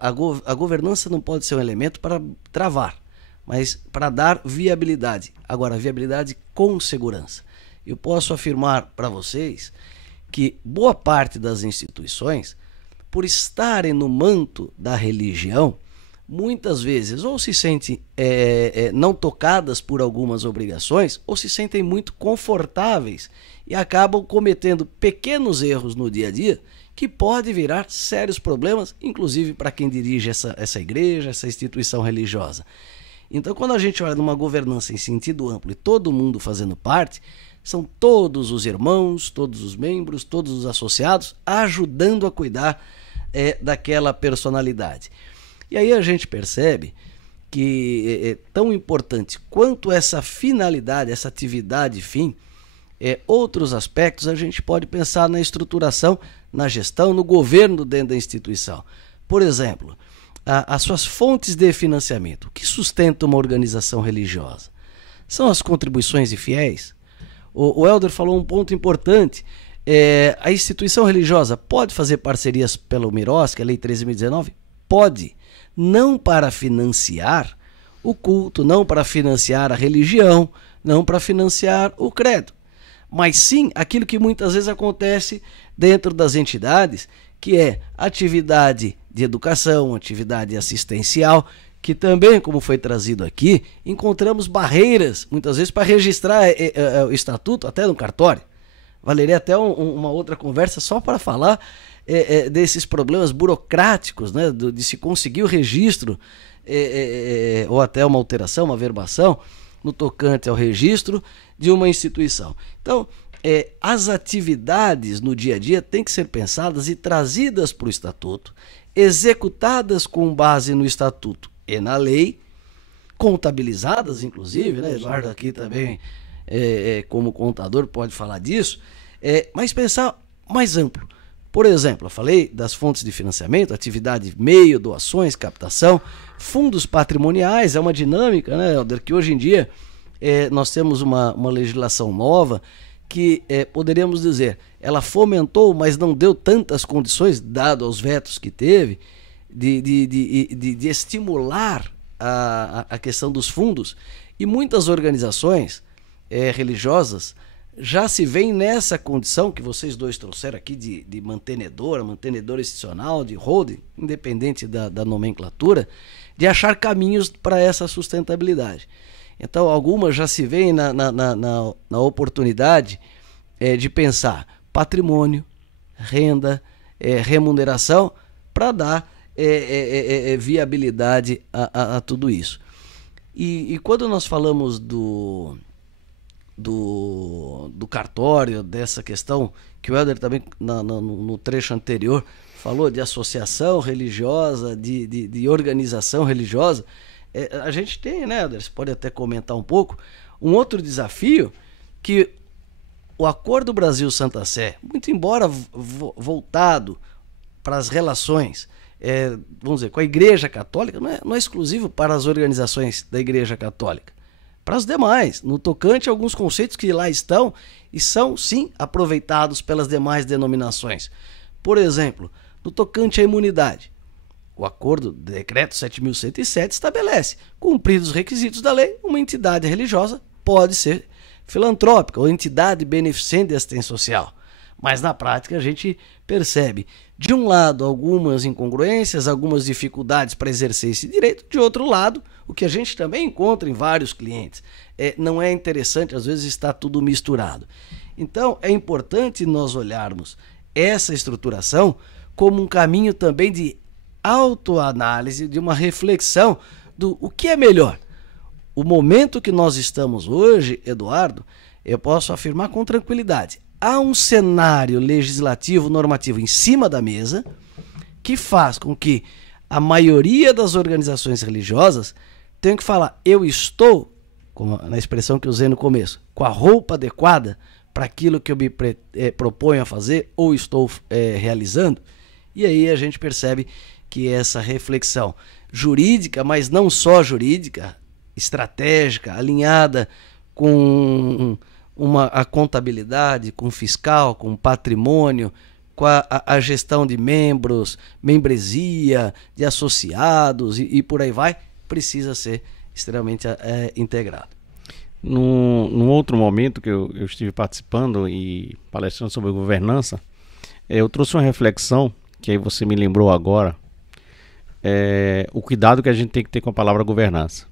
A governança não pode ser um elemento para travar, mas para dar viabilidade. Agora, viabilidade com segurança. Eu posso afirmar para vocês que boa parte das instituições, por estarem no manto da religião, muitas vezes ou se sentem não tocadas por algumas obrigações, ou se sentem muito confortáveis e acabam cometendo pequenos erros no dia a dia que pode virar sérios problemas, inclusive para quem dirige essa igreja, essa instituição religiosa. Então, quando a gente olha numa governança em sentido amplo e todo mundo fazendo parte, são todos os irmãos, todos os membros, todos os associados ajudando a cuidar daquela personalidade. E aí a gente percebe que é tão importante quanto essa finalidade, essa atividade fim, outros aspectos a gente pode pensar na estruturação, na gestão, no governo dentro da instituição. Por exemplo, as suas fontes de financiamento. O que sustenta uma organização religiosa? São as contribuições de fiéis? O Helder falou um ponto importante. A instituição religiosa pode fazer parcerias pelo MIROS, que é a Lei 13.019? Pode. Não para financiar o culto, não para financiar a religião, não para financiar o credo, mas sim aquilo que muitas vezes acontece dentro das entidades, que é atividade de educação, atividade assistencial, que também, como foi trazido aqui, encontramos barreiras, muitas vezes, para registrar o estatuto até no cartório. Valeria até uma outra conversa só para falar desses problemas burocráticos, né, de se conseguir o registro, ou até uma alteração, uma verbação, no tocante ao registro de uma instituição. Então, as atividades no dia a dia têm que ser pensadas e trazidas para o estatuto, executadas com base no estatuto e na lei, contabilizadas, inclusive, né? Eduardo aqui também, como contador, pode falar disso, mas pensar mais amplo. Por exemplo, eu falei das fontes de financiamento, atividade meio, doações, captação, fundos patrimoniais, é uma dinâmica, né, Helder, que hoje em dia nós temos uma legislação nova que poderíamos dizer, ela fomentou, mas não deu tantas condições, dado aos vetos que teve, de estimular a questão dos fundos, e muitas organizações religiosas já se veem nessa condição que vocês dois trouxeram aqui de mantenedor institucional, de holding, independente da nomenclatura, de achar caminhos para essa sustentabilidade. Então, algumas já se veem na oportunidade de pensar patrimônio, renda, remuneração, para dar viabilidade a tudo isso. E quando nós falamos do cartório, dessa questão, que o Helder também no trecho anterior falou de associação religiosa, de organização religiosa, a gente tem, né, Helder, você pode até comentar um pouco, um outro desafio que o Acordo Brasil-Santa Sé, muito embora voltado para as relações, vamos dizer, com a Igreja Católica, não é exclusivo para as organizações da Igreja Católica. Para os demais, no tocante a alguns conceitos que lá estão e são, sim, aproveitados pelas demais denominações. Por exemplo, no tocante à imunidade, o acordo, decreto 7.107, estabelece, cumpridos os requisitos da lei, uma entidade religiosa pode ser filantrópica ou entidade beneficente de assistência social. Mas na prática a gente percebe, de um lado, algumas incongruências, algumas dificuldades para exercer esse direito, de outro lado, o que a gente também encontra em vários clientes. Não é interessante, às vezes está tudo misturado. Então é importante nós olharmos essa estruturação como um caminho também de autoanálise, de uma reflexão do o que é melhor. O momento que nós estamos hoje, Eduardo, eu posso afirmar com tranquilidade, há um cenário legislativo, normativo em cima da mesa que faz com que a maioria das organizações religiosas tenha que falar, eu estou, como na expressão que eu usei no começo, com a roupa adequada para aquilo que eu me proponho a fazer ou estou realizando. E aí a gente percebe que essa reflexão jurídica, mas não só jurídica, estratégica, alinhada com a contabilidade, com fiscal, com patrimônio, com a gestão de membros, membresia, de associados e por aí vai, precisa ser extremamente integrado. Num outro momento que eu estive participando e palestrando sobre governança, eu trouxe uma reflexão, que aí você me lembrou agora, o cuidado que a gente tem que ter com a palavra governança.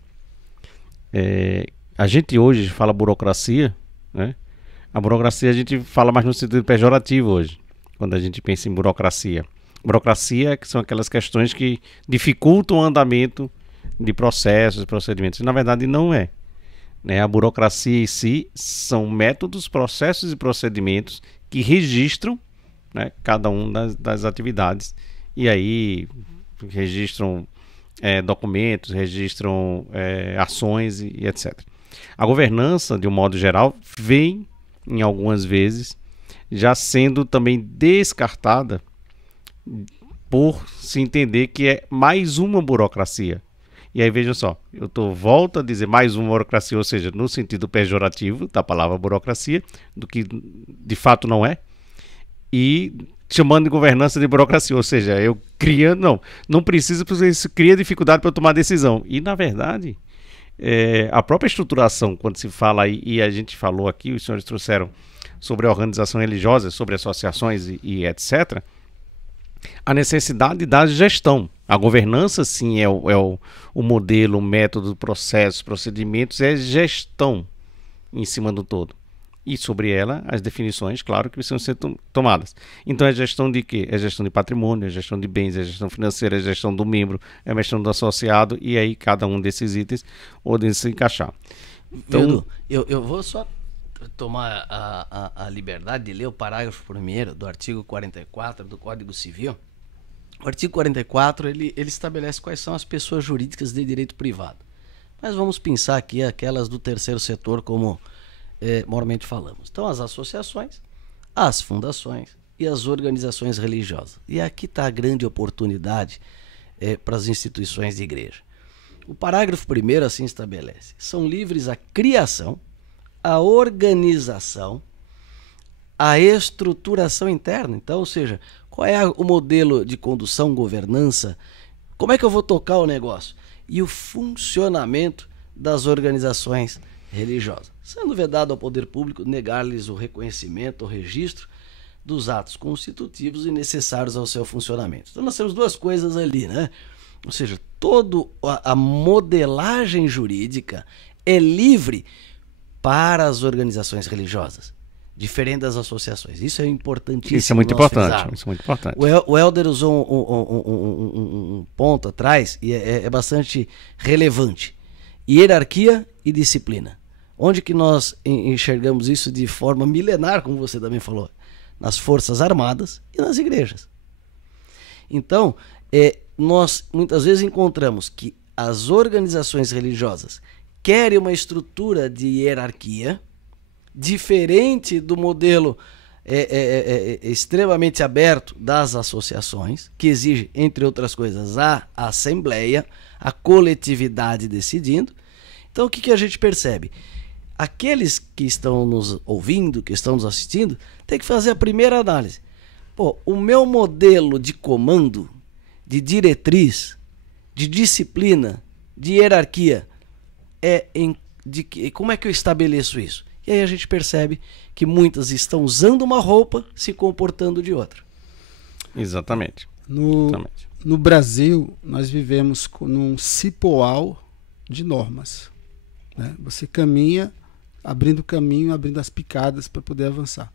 A gente hoje fala burocracia, né? A burocracia a gente fala mais no sentido pejorativo hoje, quando a gente pensa em burocracia. Burocracia são aquelas questões que dificultam o andamento de processos, procedimentos. E, na verdade, não é. A burocracia em si são métodos, processos e procedimentos que registram, né, cada um das atividades. E aí registram documentos, registram ações e etc. A governança, de um modo geral, vem, em algumas vezes, já sendo também descartada por se entender que é mais uma burocracia. E aí, veja só, eu volto a dizer mais uma burocracia, ou seja, no sentido pejorativo da palavra burocracia, do que de fato não é, e chamando de governança de burocracia, ou seja, eu criando, não precisa, porque isso cria dificuldade para eu tomar decisão. E, na verdade, a própria estruturação, quando se fala aí, e a gente falou aqui, os senhores trouxeram sobre a organização religiosa, sobre associações e etc., a necessidade da gestão. A governança, sim, é o modelo, o método, processos, procedimentos, é gestão em cima do todo. E sobre ela, as definições, claro, que precisam ser tomadas. Então, é gestão de quê? É gestão de patrimônio, é gestão de bens, é gestão financeira, é gestão do membro, é gestão do associado, e aí cada um desses itens podem se encaixar. Então, eu vou só tomar a liberdade de ler o parágrafo 1º do artigo 44 do Código Civil. O artigo 44, ele estabelece quais são as pessoas jurídicas de direito privado. Mas vamos pensar aqui aquelas do terceiro setor, como normalmente falamos. Então, as associações, as fundações e as organizações religiosas. E aqui está a grande oportunidade para as instituições de igreja. O parágrafo 1º assim estabelece: são livres a criação, a organização, a estruturação interna. Então, ou seja, qual é o modelo de condução, governança, como é que eu vou tocar o negócio? E o funcionamento das organizações religiosas, sendo vedado ao poder público negar-lhes o reconhecimento, o registro dos atos constitutivos e necessários ao seu funcionamento. Então nós temos duas coisas ali, né? Ou seja, toda a modelagem jurídica é livre para as organizações religiosas. diferente das associações. Isso é importantíssimo. Isso é muito importante. Isso é muito importante. O Helder usou um ponto atrás e é bastante relevante. Hierarquia e disciplina. Onde que nós enxergamos isso de forma milenar, como você também falou? Nas Forças Armadas e nas igrejas. Então, nós muitas vezes encontramos que as organizações religiosas querem uma estrutura de hierarquia diferente do modelo extremamente aberto das associações, que exige, entre outras coisas, a assembleia, a coletividade decidindo. Então, o que a gente percebe? Aqueles que estão nos ouvindo, que estão nos assistindo, tem que fazer a primeira análise. Pô, o meu modelo de comando, de diretriz, de disciplina, de hierarquia, como é que eu estabeleço isso? E aí a gente percebe que muitas estão usando uma roupa, se comportando de outra. Exatamente. No Brasil, nós vivemos num cipoal de normas, né? Você caminha abrindo caminho, abrindo as picadas para poder avançar.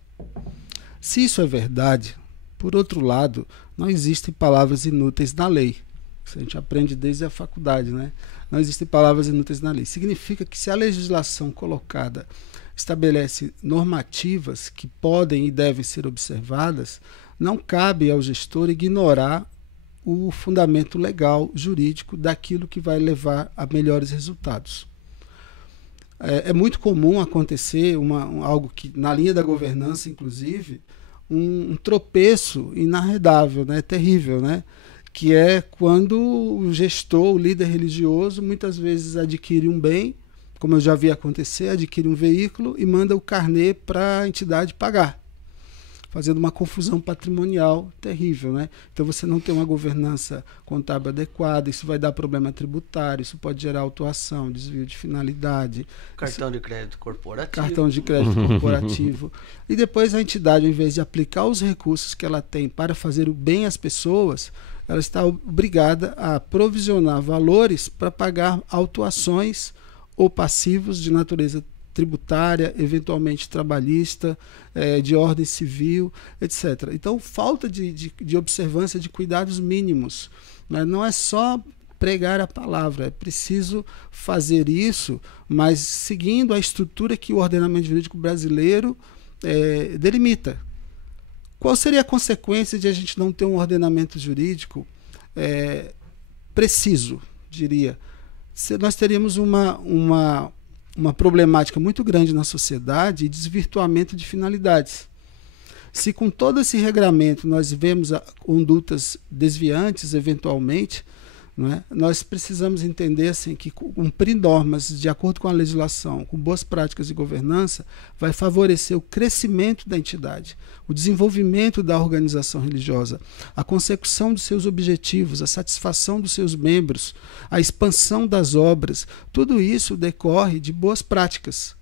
Se isso é verdade, por outro lado, não existem palavras inúteis na lei. Isso a gente aprende desde a faculdade, né? Não existem palavras inúteis na lei. Significa que se a legislação colocada estabelece normativas que podem e devem ser observadas, não cabe ao gestor ignorar o fundamento legal, jurídico, daquilo que vai levar a melhores resultados. É muito comum acontecer algo que, na linha da governança, inclusive, um tropeço inarredável, né? Terrível, né? Que é quando o gestor, o líder religioso, muitas vezes adquire um bem, como eu já vi acontecer, adquire um veículo e manda o carnê para a entidade pagar, fazendo uma confusão patrimonial terrível, né? Então você não tem uma governança contábil adequada, isso vai dar problema tributário, isso pode gerar autuação, desvio de finalidade. Cartão de crédito corporativo. Cartão de crédito corporativo. E depois a entidade, ao invés de aplicar os recursos que ela tem para fazer o bem às pessoas, ela está obrigada a provisionar valores para pagar autuações ou passivos de natureza tributária, eventualmente trabalhista, de ordem civil, etc. Então, falta de observância de cuidados mínimos. Né? Não é só pregar a palavra, é preciso fazer isso, mas seguindo a estrutura que o ordenamento jurídico brasileiro delimita. Qual seria a consequência de a gente não ter um ordenamento jurídico preciso, diria? Nós teríamos uma problemática muito grande na sociedade e desvirtuamento de finalidades. Se com todo esse regramento nós vemos condutas desviantes, eventualmente, não é? Nós precisamos entender assim, que cumprir normas de acordo com a legislação, com boas práticas de governança, vai favorecer o crescimento da entidade, o desenvolvimento da organização religiosa, a consecução dos seus objetivos, a satisfação dos seus membros, a expansão das obras. Tudo isso decorre de boas práticas.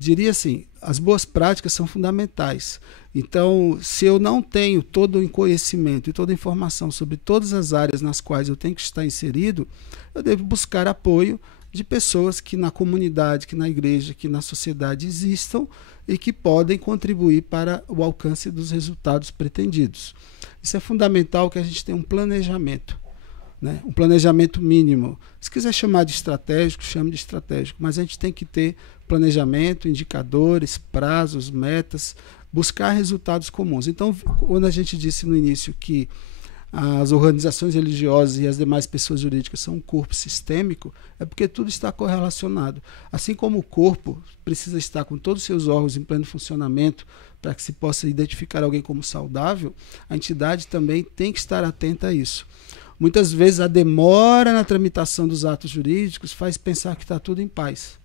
Diria assim, as boas práticas são fundamentais. Então, se eu não tenho todo o conhecimento e toda a informação sobre todas as áreas nas quais eu tenho que estar inserido, eu devo buscar apoio de pessoas que na comunidade, que na igreja, que na sociedade existam e que podem contribuir para o alcance dos resultados pretendidos. Isso é fundamental, que a gente tenha um planejamento. Né? Um planejamento mínimo. Se quiser chamar de estratégico, chame de estratégico, mas a gente tem que ter planejamento, indicadores, prazos, metas, buscar resultados comuns. Então, quando a gente disse no início que as organizações religiosas e as demais pessoas jurídicas são um corpo sistêmico, é porque tudo está correlacionado. Assim como o corpo precisa estar com todos os seus órgãos em pleno funcionamento para que se possa identificar alguém como saudável, a entidade também tem que estar atenta a isso. Muitas vezes a demora na tramitação dos atos jurídicos faz pensar que está tudo em paz.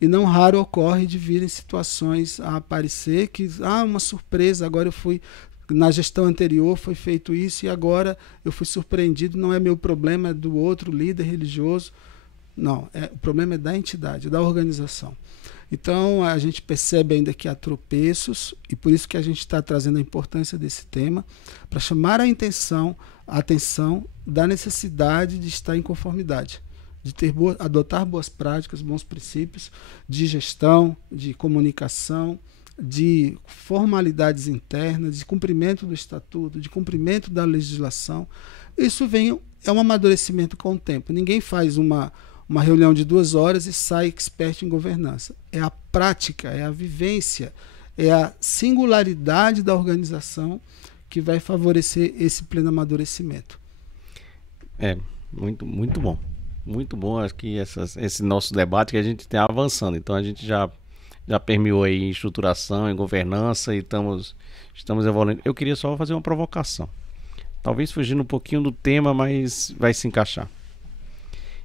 E não raro ocorre de virem situações a aparecer que, uma surpresa, agora eu fui, na gestão anterior foi feito isso e agora eu fui surpreendido, não é meu problema, é do outro líder religioso. Não, o problema é da entidade, da organização. Então a gente percebe ainda que há tropeços e por isso que a gente está trazendo a importância desse tema, para chamar a atenção da necessidade de estar em conformidade, de adotar boas práticas, bons princípios de gestão, de comunicação, de formalidades internas, de cumprimento do estatuto, de cumprimento da legislação. Isso é um amadurecimento com o tempo. Ninguém faz uma reunião de 2 horas e sai expert em governança. É a prática, é a vivência, é a singularidade da organização que vai favorecer esse pleno amadurecimento. Muito, muito bom. Muito bom, acho que esse nosso debate que a gente está avançando. Então a gente já permeou aí em estruturação, em governança e estamos evoluindo. Eu queria só fazer uma provocação. Talvez fugindo um pouquinho do tema, mas vai se encaixar.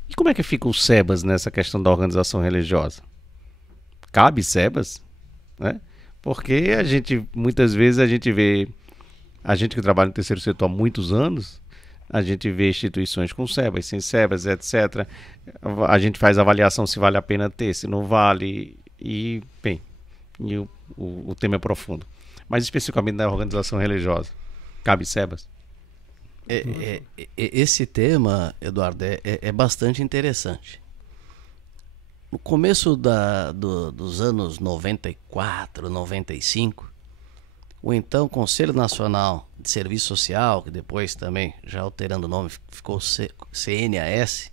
E como é que fica o SEBAS nessa questão da organização religiosa? Cabe SEBAS? Né? Porque muitas vezes a gente vê, a gente que trabalha no terceiro setor há muitos anos, a gente vê instituições com SEBAS, sem SEBAS, etc. A gente faz avaliação se vale a pena ter, se não vale. E, bem, o tema é profundo. Mas especificamente na organização religiosa, cabe SEBAS? Esse tema, Eduardo, é bastante interessante. No começo dos anos 94, 95, o então Conselho Nacional de Serviço Social, que depois também, já alterando o nome, ficou CNAS,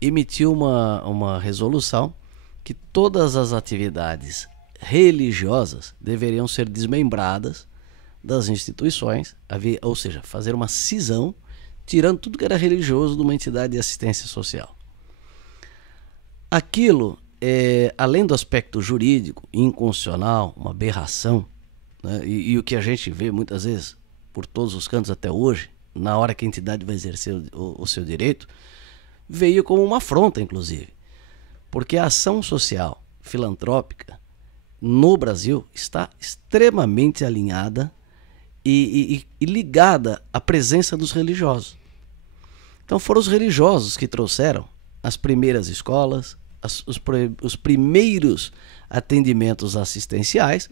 emitiu uma resolução que todas as atividades religiosas deveriam ser desmembradas das instituições, ou seja, fazer uma cisão, tirando tudo que era religioso de uma entidade de assistência social. Aquilo, além do aspecto jurídico, inconstitucional, uma aberração, né, e o que a gente vê muitas vezes por todos os cantos até hoje, na hora que a entidade vai exercer o seu direito, veio como uma afronta, inclusive. Porque a ação social filantrópica no Brasil está extremamente alinhada e ligada à presença dos religiosos. Então foram os religiosos que trouxeram as primeiras escolas, os primeiros atendimentos assistenciais,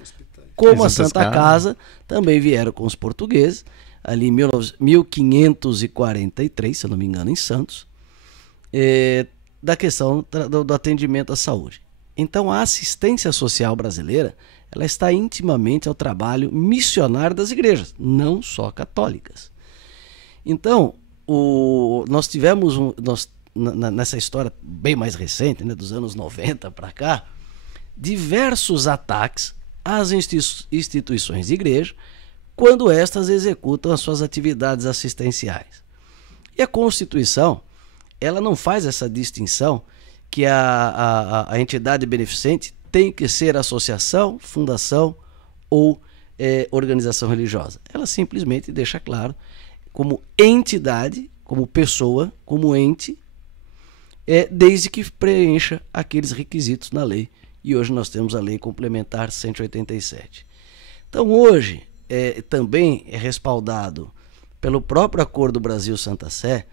como a Santa Casa, também vieram com os portugueses, ali em 1543, se eu não me engano, em Santos, da questão do atendimento à saúde. Então a assistência social brasileira, ela está intimamente ao trabalho missionário das igrejas, não só católicas. Então, nós tivemos, nessa história bem mais recente, né, dos anos 90 para cá, diversos ataques às instituições de igreja quando estas executam as suas atividades assistenciais. E a Constituição, ela não faz essa distinção que a entidade beneficente tem que ser associação, fundação ou organização religiosa. Ela simplesmente deixa claro como entidade, como pessoa, como ente, desde que preencha aqueles requisitos na lei. E hoje nós temos a Lei Complementar 187. Então hoje também é respaldado pelo próprio Acordo Brasil-Santa Sé.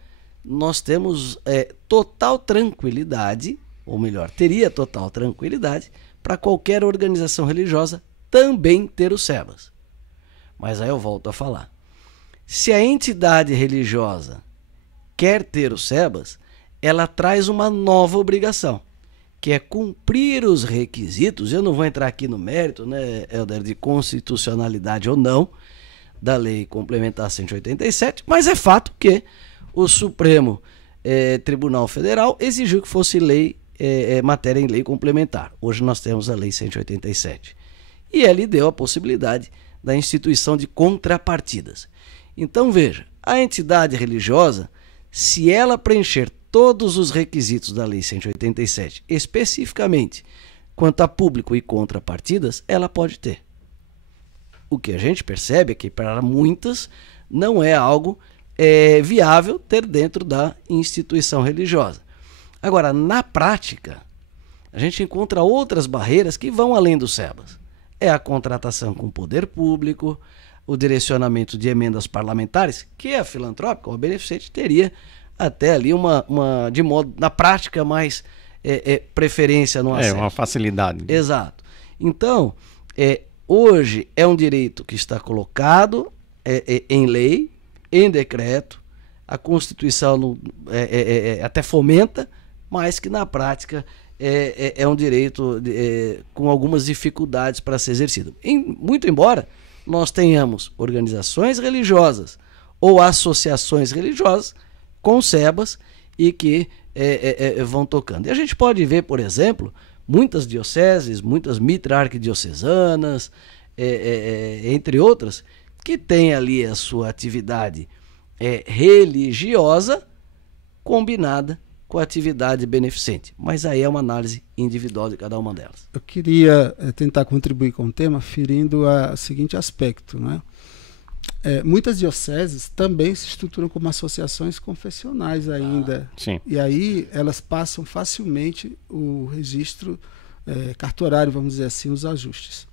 Nós temos total tranquilidade, ou melhor, teria total tranquilidade para qualquer organização religiosa também ter o SEBAS. Mas aí eu volto a falar. Se a entidade religiosa quer ter o SEBAS, ela traz uma nova obrigação, que é cumprir os requisitos. Eu não vou entrar aqui no mérito, né, Helder, de constitucionalidade ou não da Lei Complementar 187, mas é fato que o Supremo Tribunal Federal exigiu que fosse matéria em lei complementar. Hoje nós temos a Lei 187. E ele deu a possibilidade da instituição de contrapartidas. Então veja, a entidade religiosa, se ela preencher todos os requisitos da Lei 187, especificamente quanto a público e contrapartidas, ela pode ter. O que a gente percebe é que para muitas não é algo viável ter dentro da instituição religiosa. Agora, na prática, a gente encontra outras barreiras que vão além do SEBAS. É a contratação com o poder público, o direcionamento de emendas parlamentares, que a filantrópica ou a beneficente teria até ali de modo, na prática, mais preferência no acesso. Uma facilidade. Exato. Então, hoje é um direito que está colocado em lei, em decreto, a Constituição até fomenta, mas que na prática é um direito com algumas dificuldades para ser exercido. Muito embora nós tenhamos organizações religiosas ou associações religiosas com SEBAs e que vão tocando. E a gente pode ver, por exemplo, muitas dioceses, muitas mitra-arquidiocesanas, entre outras, que têm ali a sua atividade religiosa combinada com a atividade beneficente. Mas aí é uma análise individual de cada uma delas. Eu queria tentar contribuir com o tema, ferindo o seguinte aspecto, né? Muitas dioceses também se estruturam como associações confessionais ainda. Sim. E aí elas passam facilmente o registro cartorário, vamos dizer assim, os ajustes.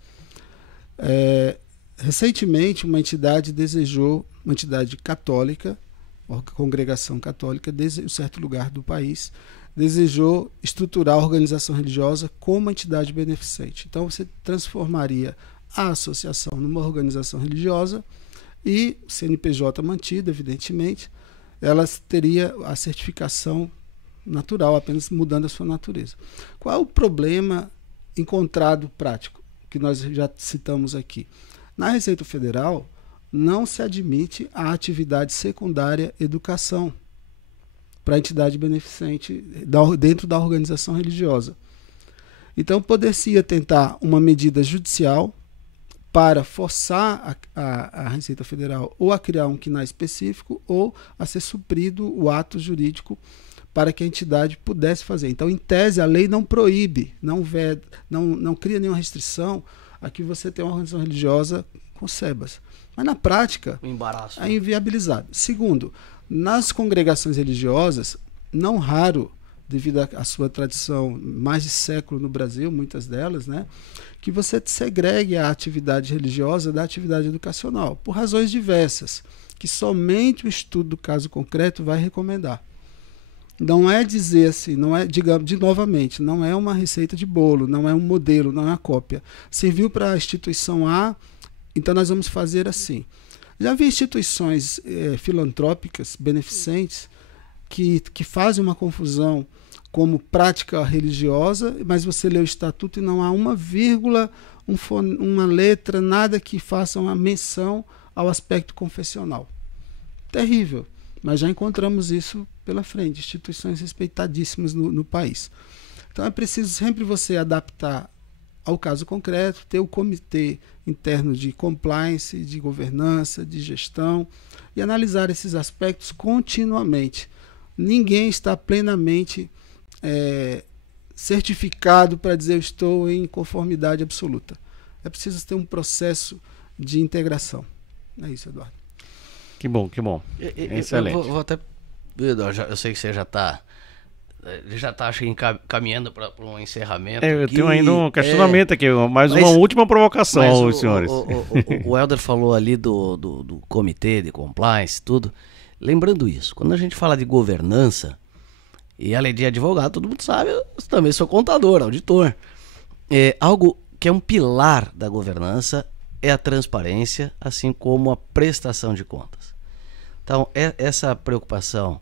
Recentemente, uma entidade católica, uma congregação católica, de um certo lugar do país, desejou estruturar a organização religiosa como uma entidade beneficente. Então, você transformaria a associação numa organização religiosa e, CNPJ mantido, evidentemente, ela teria a certificação natural, apenas mudando a sua natureza. Qual é o problema encontrado prático, que nós já citamos aqui? Na Receita Federal, não se admite a atividade secundária educação para a entidade beneficente dentro da organização religiosa. Então, poder-se tentar uma medida judicial para forçar a Receita Federal ou a criar um CNAE específico ou a ser suprido o ato jurídico para que a entidade pudesse fazer. Então, em tese, a lei não proíbe, não cria nenhuma restrição a que você tenha uma organização religiosa com SEBAs. Mas, na prática, é inviabilizado. Segundo, nas congregações religiosas, não raro, devido à sua tradição mais de século no Brasil, muitas delas, né, que você segregue a atividade religiosa da atividade educacional, por razões diversas, que somente o estudo do caso concreto vai recomendar. Não é dizer assim, não é, digamos, novamente, não é uma receita de bolo, não é um modelo, não é uma cópia. Serviu para a instituição A, então nós vamos fazer assim. Já vi instituições filantrópicas, beneficentes, que fazem uma confusão como prática religiosa, mas você lê o estatuto e não há uma vírgula, uma letra, nada que faça uma menção ao aspecto confessional. Terrível, mas já encontramos isso pela frente, instituições respeitadíssimas no país. Então é preciso sempre você adaptar ao caso concreto, ter o comitê interno de compliance, de governança, de gestão e analisar esses aspectos continuamente. Ninguém está plenamente certificado para dizer eu estou em conformidade absoluta. É preciso ter um processo de integração. É isso, Eduardo. Que bom, que bom. Excelente. Eu vou até... Eduardo, eu sei que você já está acho que caminhando para um encerramento. Eu tenho ainda um questionamento aqui, mas uma última provocação, senhores. O Helder falou ali do comitê de compliance, tudo. Lembrando isso, quando a gente fala de governança, e além de advogado, todo mundo sabe, eu também sou contador, auditor. Algo que é um pilar da governança é a transparência, assim como a prestação de contas. Então, essa preocupação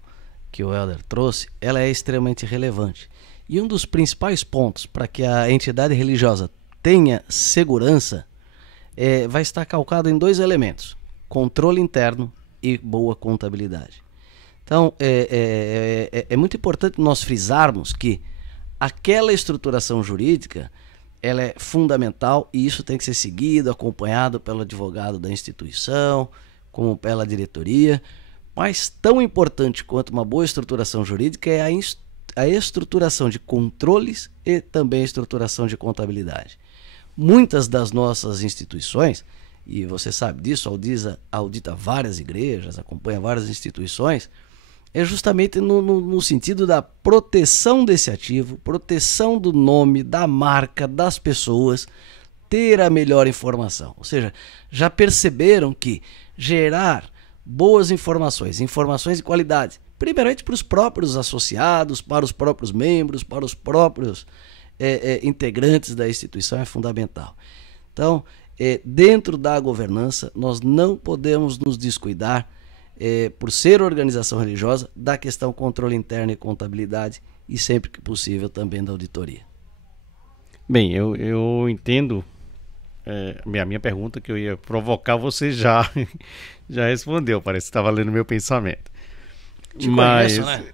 que o Helder trouxe, ela é extremamente relevante. E um dos principais pontos para que a entidade religiosa tenha segurança vai estar calcado em dois elementos: controle interno e boa contabilidade. Então, é muito importante nós frisarmos que aquela estruturação jurídica ela é fundamental e isso tem que ser seguido, acompanhado pelo advogado da instituição, como pela diretoria. Mas tão importante quanto uma boa estruturação jurídica é a estruturação de controles e também a estruturação de contabilidade. Muitas das nossas instituições, e você sabe disso, audita várias igrejas, acompanha várias instituições, é justamente no sentido da proteção desse ativo, proteção do nome, da marca, das pessoas, ter a melhor informação. Ou seja, já perceberam que gerar boas informações de qualidade, primeiramente para os próprios associados, para os próprios membros, para os próprios integrantes da instituição é fundamental. Então, dentro da governança, nós não podemos nos descuidar por ser organização religiosa, da questão controle interno e contabilidade e sempre que possível também da auditoria. Bem, eu entendo a minha pergunta que eu ia provocar, você já respondeu, parece que estava lendo meu pensamento. Te conheço, né?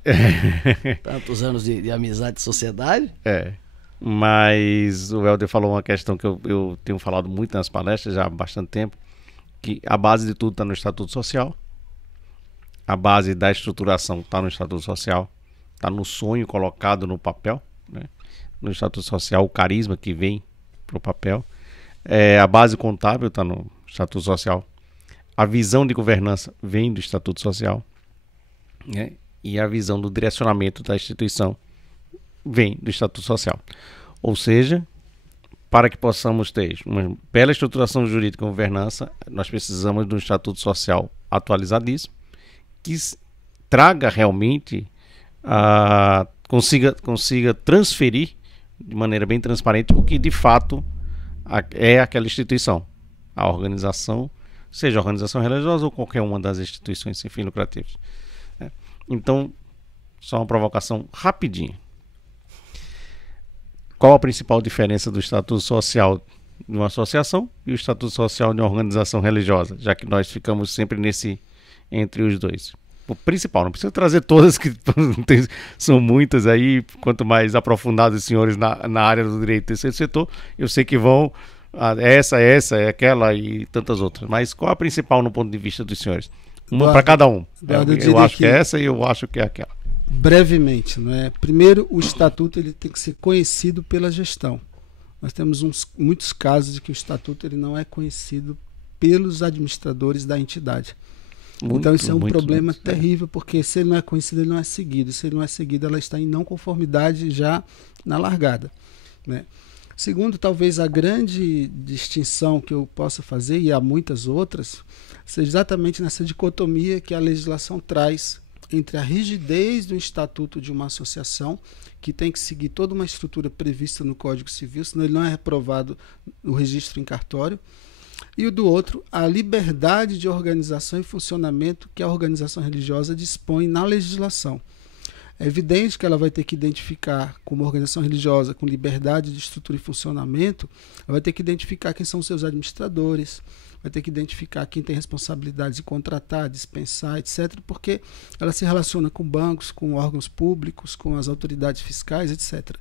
Tantos anos de amizade e sociedade. Mas o Helder falou uma questão que eu tenho falado muito nas palestras já há bastante tempo, que a base de tudo está no Estatuto Social, a base da estruturação está no Estatuto Social, está no sonho colocado no papel, né? No Estatuto Social, o carisma que vem para o papel, a base contábil está no Estatuto Social, a visão de governança vem do Estatuto Social, né? E a visão do direcionamento da instituição vem do Estatuto Social. Ou seja, para que possamos ter uma bela estruturação jurídica e governança, nós precisamos de um Estatuto Social atualizadíssimo, que traga realmente, consiga transferir de maneira bem transparente o que de fato é aquela instituição, a organização, seja a organização religiosa ou qualquer uma das instituições sem fins lucrativos. Então, só uma provocação rapidinha. Qual a principal diferença do Estatuto Social de uma associação e o Estatuto Social de uma organização religiosa, já que nós ficamos sempre entre os dois? O principal, não precisa trazer todas, que são muitas aí, quanto mais aprofundados os senhores na área do direito desse setor, eu sei que vão, essa, aquela e tantas outras, mas qual a principal no ponto de vista dos senhores? Uma para cada um. Eu acho que é essa e eu acho que é aquela. Brevemente, né? Primeiro, o estatuto ele tem que ser conhecido pela gestão. Nós temos muitos casos de que o estatuto ele não é conhecido pelos administradores da entidade. Então isso é um problema terrível, porque se ele não é conhecido, ele não é seguido. Se ele não é seguido, ela está em não conformidade já na largada, né? Segundo, talvez a grande distinção que eu possa fazer, e há muitas outras, seja exatamente nessa dicotomia que a legislação traz entre a rigidez do estatuto de uma associação, que tem que seguir toda uma estrutura prevista no Código Civil, senão ele não é reprovado no registro em cartório, e o do outro, a liberdade de organização e funcionamento que a organização religiosa dispõe na legislação. É evidente que ela vai ter que identificar, como organização religiosa, com liberdade de estrutura e funcionamento, ela vai ter que identificar quem são seus administradores, vai ter que identificar quem tem responsabilidade de contratar, dispensar, etc., porque ela se relaciona com bancos, com órgãos públicos, com as autoridades fiscais, etc.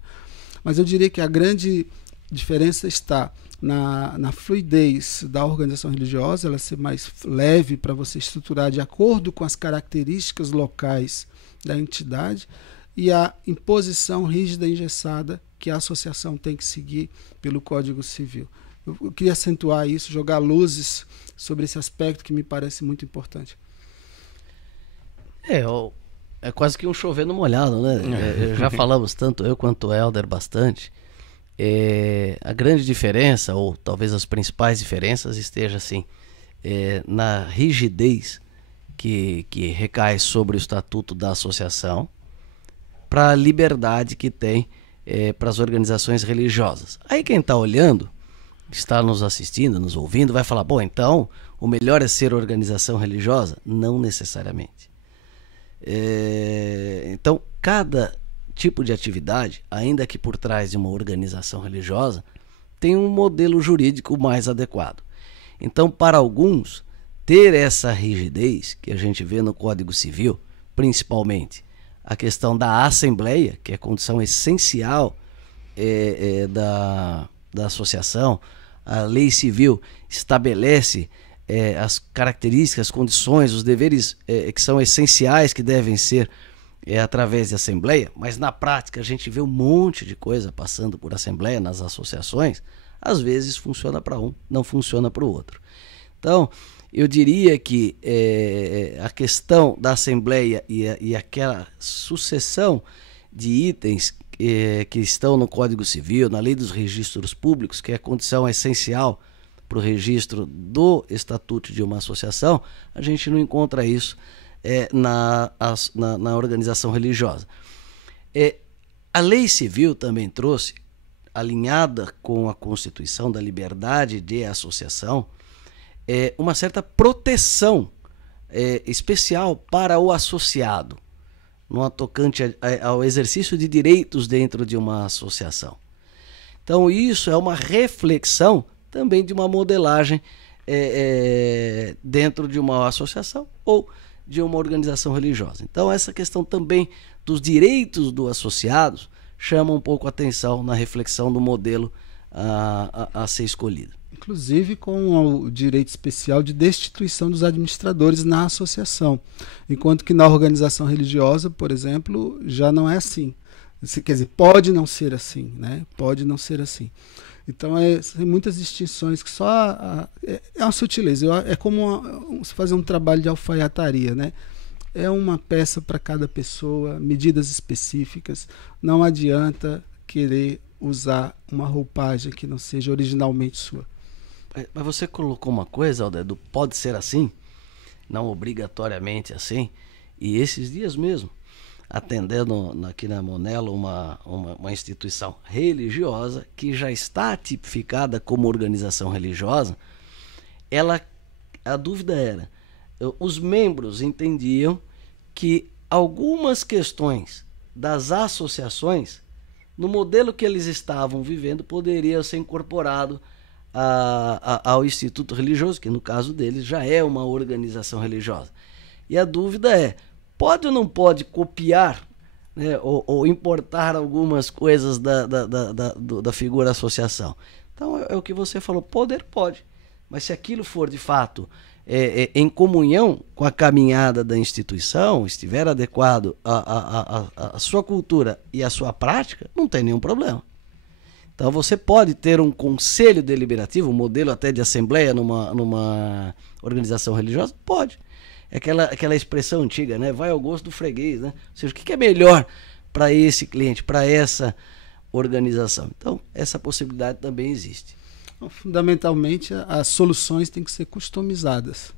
Mas eu diria que a grande diferença está na fluidez da organização religiosa, ela ser mais leve para você estruturar de acordo com as características locais da entidade, e a imposição rígida e engessada que a associação tem que seguir pelo Código Civil. Eu queria acentuar isso, jogar luzes sobre esse aspecto que me parece muito importante. É quase que um chover no molhado, né? Já falamos tanto eu quanto o Helder bastante. A grande diferença, ou talvez as principais diferenças, esteja assim, na rigidez que recai sobre o estatuto da associação, para a liberdade que tem para as organizações religiosas. Aí quem está olhando, está nos assistindo, nos ouvindo, vai falar, bom, então o melhor é ser organização religiosa? Não necessariamente. Então, cada tipo de atividade, ainda que por trás de uma organização religiosa, tem um modelo jurídico mais adequado. Então, para alguns, ter essa rigidez que a gente vê no Código Civil, principalmente a questão da assembleia, que é condição essencial da associação, a lei civil estabelece as características, as condições, os deveres que são essenciais, que devem ser através de assembleia, mas na prática a gente vê um monte de coisa passando por assembleia nas associações. Às vezes funciona para um, não funciona para o outro. Então, eu diria que a questão da assembleia e aquela sucessão de itens que estão no Código Civil, na lei dos registros públicos, que é a condição essencial para o registro do estatuto de uma associação, a gente não encontra isso na organização religiosa. A lei civil também trouxe, alinhada com a Constituição da liberdade de associação, uma certa proteção especial para o associado, no tocante ao exercício de direitos dentro de uma associação. Então isso é uma reflexão também de uma modelagem dentro de uma associação ou de uma organização religiosa. Então essa questão também dos direitos do associado chama um pouco a atenção na reflexão do modelo a ser escolhido. Inclusive com o direito especial de destituição dos administradores na associação, enquanto que na organização religiosa, por exemplo, já não é assim. Quer dizer, pode não ser assim, né? Pode não ser assim. Então, tem muitas distinções que só... é uma sutileza, é como fazer um trabalho de alfaiataria, né? É uma peça para cada pessoa, medidas específicas, não adianta querer usar uma roupagem que não seja originalmente sua. Mas você colocou uma coisa, Alder, do pode ser assim, não obrigatoriamente assim, e esses dias mesmo, atendendo aqui na Monelo uma instituição religiosa que já está tipificada como organização religiosa, a dúvida era, os membros entendiam que algumas questões das associações, no modelo que eles estavam vivendo, poderia ser incorporado ao Instituto Religioso, que no caso deles já é uma organização religiosa. E a dúvida é, pode ou não pode copiar, né, ou importar algumas coisas da figura associação? Então é o que você falou, poder pode, mas se aquilo for de fato em comunhão com a caminhada da instituição, estiver adequado à sua cultura e à sua prática, não tem nenhum problema. Então você pode ter um conselho deliberativo, um modelo até de assembleia numa organização religiosa? Pode. É aquela expressão antiga, né? Vai ao gosto do freguês, né? Ou seja, o que é melhor para esse cliente, para essa organização? Então, essa possibilidade também existe. Fundamentalmente, as soluções têm que ser customizadas.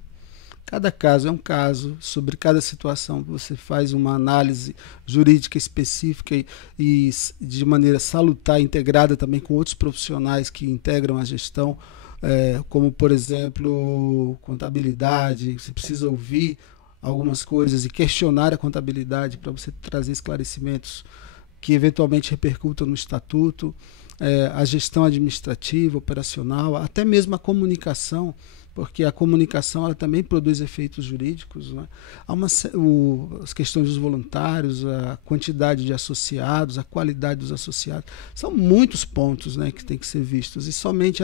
Cada caso é um caso, sobre cada situação você faz uma análise jurídica específica e de maneira salutar, integrada também com outros profissionais que integram a gestão, como, por exemplo, contabilidade. Você precisa ouvir algumas coisas e questionar a contabilidade para você trazer esclarecimentos que eventualmente repercutam no estatuto, a gestão administrativa, operacional, até mesmo a comunicação, porque a comunicação ela também produz efeitos jurídicos, né? As questões dos voluntários, a quantidade de associados, a qualidade dos associados, são muitos pontos, né, que tem que ser vistos. E somente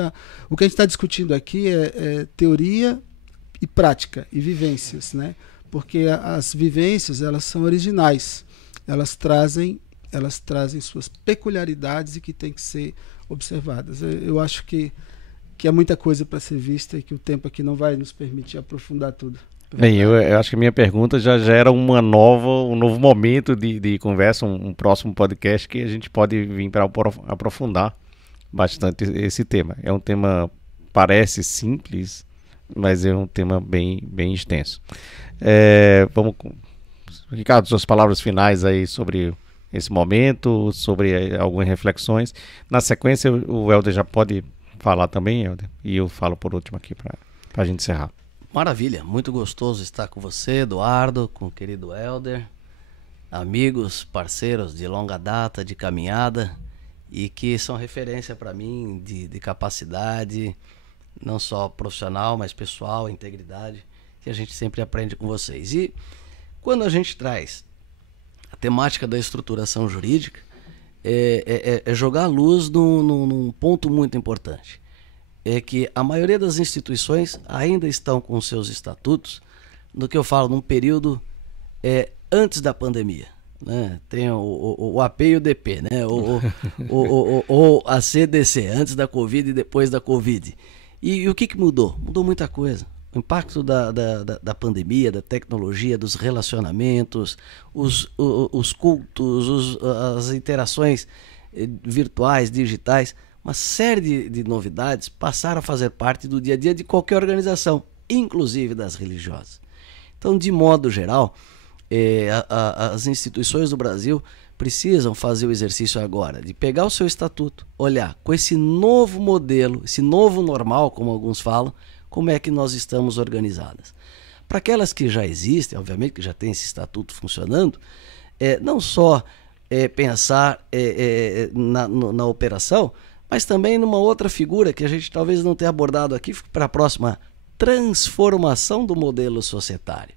o que a gente está discutindo aqui é teoria e prática e vivências, né? Porque as vivências elas são originais, elas trazem suas peculiaridades e que têm que ser observadas. Eu acho que é muita coisa para ser vista e que o tempo aqui não vai nos permitir aprofundar tudo. Bem, eu acho que a minha pergunta já gera um novo momento de conversa, um próximo podcast que a gente pode vir para aprofundar bastante esse tema. É um tema, parece simples, mas é um tema bem extenso. Ricardo, suas palavras finais aí sobre esse momento, sobre algumas reflexões. Na sequência, o Helder já pode falar também, Helder, e eu falo por último aqui para a gente encerrar. Maravilha, muito gostoso estar com você, Eduardo, com o querido Helder, amigos, parceiros de longa data, de caminhada, e que são referência para mim de capacidade, não só profissional, mas pessoal, integridade, que a gente sempre aprende com vocês. E quando a gente traz a temática da estruturação jurídica, é jogar a luz num ponto muito importante. É que a maioria das instituições ainda estão com seus estatutos, no que eu falo, num período antes da pandemia. Né? Tem o AP e o DP, né? ou a CDC, antes da Covid e depois da Covid. E o que mudou? Mudou muita coisa. O impacto da pandemia, da tecnologia, dos relacionamentos, os cultos, as interações virtuais, digitais, uma série de novidades passaram a fazer parte do dia a dia de qualquer organização, inclusive das religiosas. Então, de modo geral, as instituições do Brasil precisam fazer o exercício agora de pegar o seu estatuto, olhar com esse novo modelo, esse novo normal, como alguns falam, como é que nós estamos organizadas. Para aquelas que já existem, obviamente, que já tem esse estatuto funcionando, não só pensar na operação, mas também numa outra figura que a gente talvez não tenha abordado aqui para a próxima, transformação do modelo societário.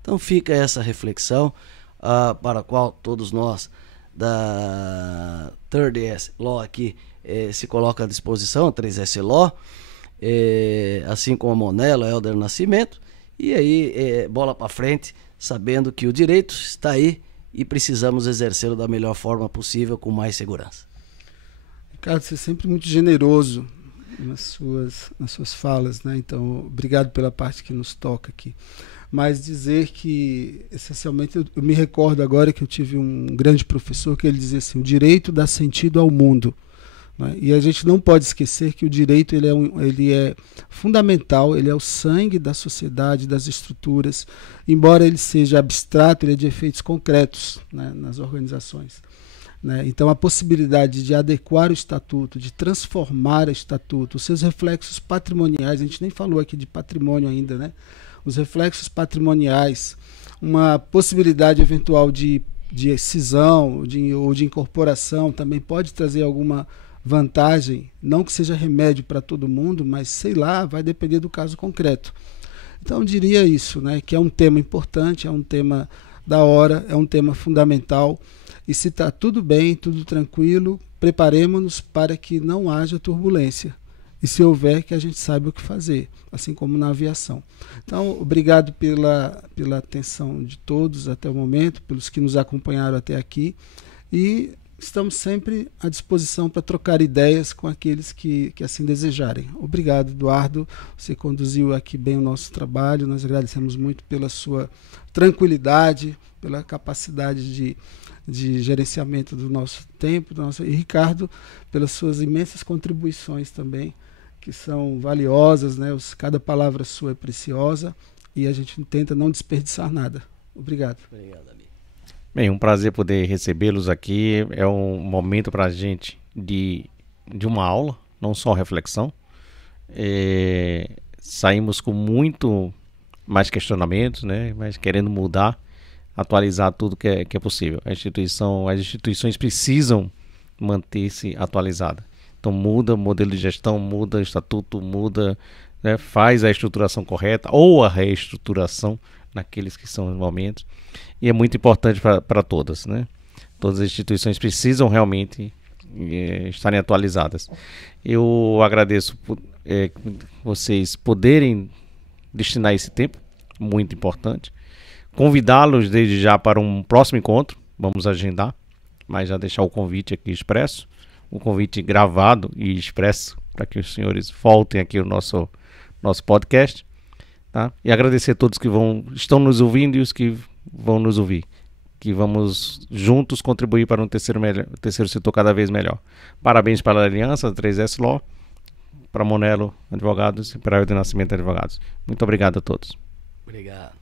Então fica essa reflexão para a qual todos nós da 3S Law aqui se coloca à disposição, a 3S Law, assim como a Monelo, Helder Nascimento, e aí bola para frente, sabendo que o direito está aí e precisamos exercê-lo da melhor forma possível, com mais segurança. Ricardo, você é sempre muito generoso nas suas falas, né? Então, obrigado pela parte que nos toca aqui. Mas dizer que, essencialmente, eu me recordo agora que eu tive um grande professor que ele dizia assim: o direito dá sentido ao mundo. Né? E a gente não pode esquecer que o direito ele é fundamental, ele é o sangue da sociedade, das estruturas. Embora ele seja abstrato, ele é de efeitos concretos, né, nas organizações. Né? Então, a possibilidade de adequar o estatuto, de transformar o estatuto, os seus reflexos patrimoniais, a gente nem falou aqui de patrimônio ainda, né? Os reflexos patrimoniais, uma possibilidade eventual de cisão ou de incorporação também pode trazer alguma vantagem, não que seja remédio para todo mundo, mas sei lá, vai depender do caso concreto. Então eu diria isso, né, que é um tema importante, é um tema da hora, é um tema fundamental, e se está tudo bem, tudo tranquilo, preparemos-nos para que não haja turbulência. E se houver, que a gente saiba o que fazer, assim como na aviação. Então, obrigado pela atenção de todos até o momento, pelos que nos acompanharam até aqui, e estamos sempre à disposição para trocar ideias com aqueles que assim desejarem. Obrigado, Eduardo, você conduziu aqui bem o nosso trabalho, nós agradecemos muito pela sua tranquilidade, pela capacidade de gerenciamento do nosso tempo, e Ricardo, pelas suas imensas contribuições também, que são valiosas, né? Cada palavra sua é preciosa e a gente tenta não desperdiçar nada. Obrigado. Obrigado, amigo. Bem, um prazer poder recebê-los aqui. É um momento para a gente de uma aula, não só reflexão. Saímos com muito mais questionamentos, né? Mas querendo mudar, atualizar tudo que é possível. As instituições precisam manter-se atualizadas. Então muda o modelo de gestão, muda o estatuto, muda, né, faz a estruturação correta ou a reestruturação naqueles que são os momentos. E é muito importante para todas, né? Todas as instituições precisam realmente estarem atualizadas. Eu agradeço vocês poderem destinar esse tempo, muito importante. Convidá-los desde já para um próximo encontro, vamos agendar, mas já deixar o convite aqui expresso, um convite gravado e expresso para que os senhores voltem aqui ao nosso podcast, tá? E agradecer a todos que estão nos ouvindo e os que vão nos ouvir, que vamos juntos contribuir para um terceiro setor cada vez melhor. Parabéns para a aliança da 3S Law, para Monelo Advogados e para Helder Nascimento Advogados. Muito obrigado a todos. Obrigado.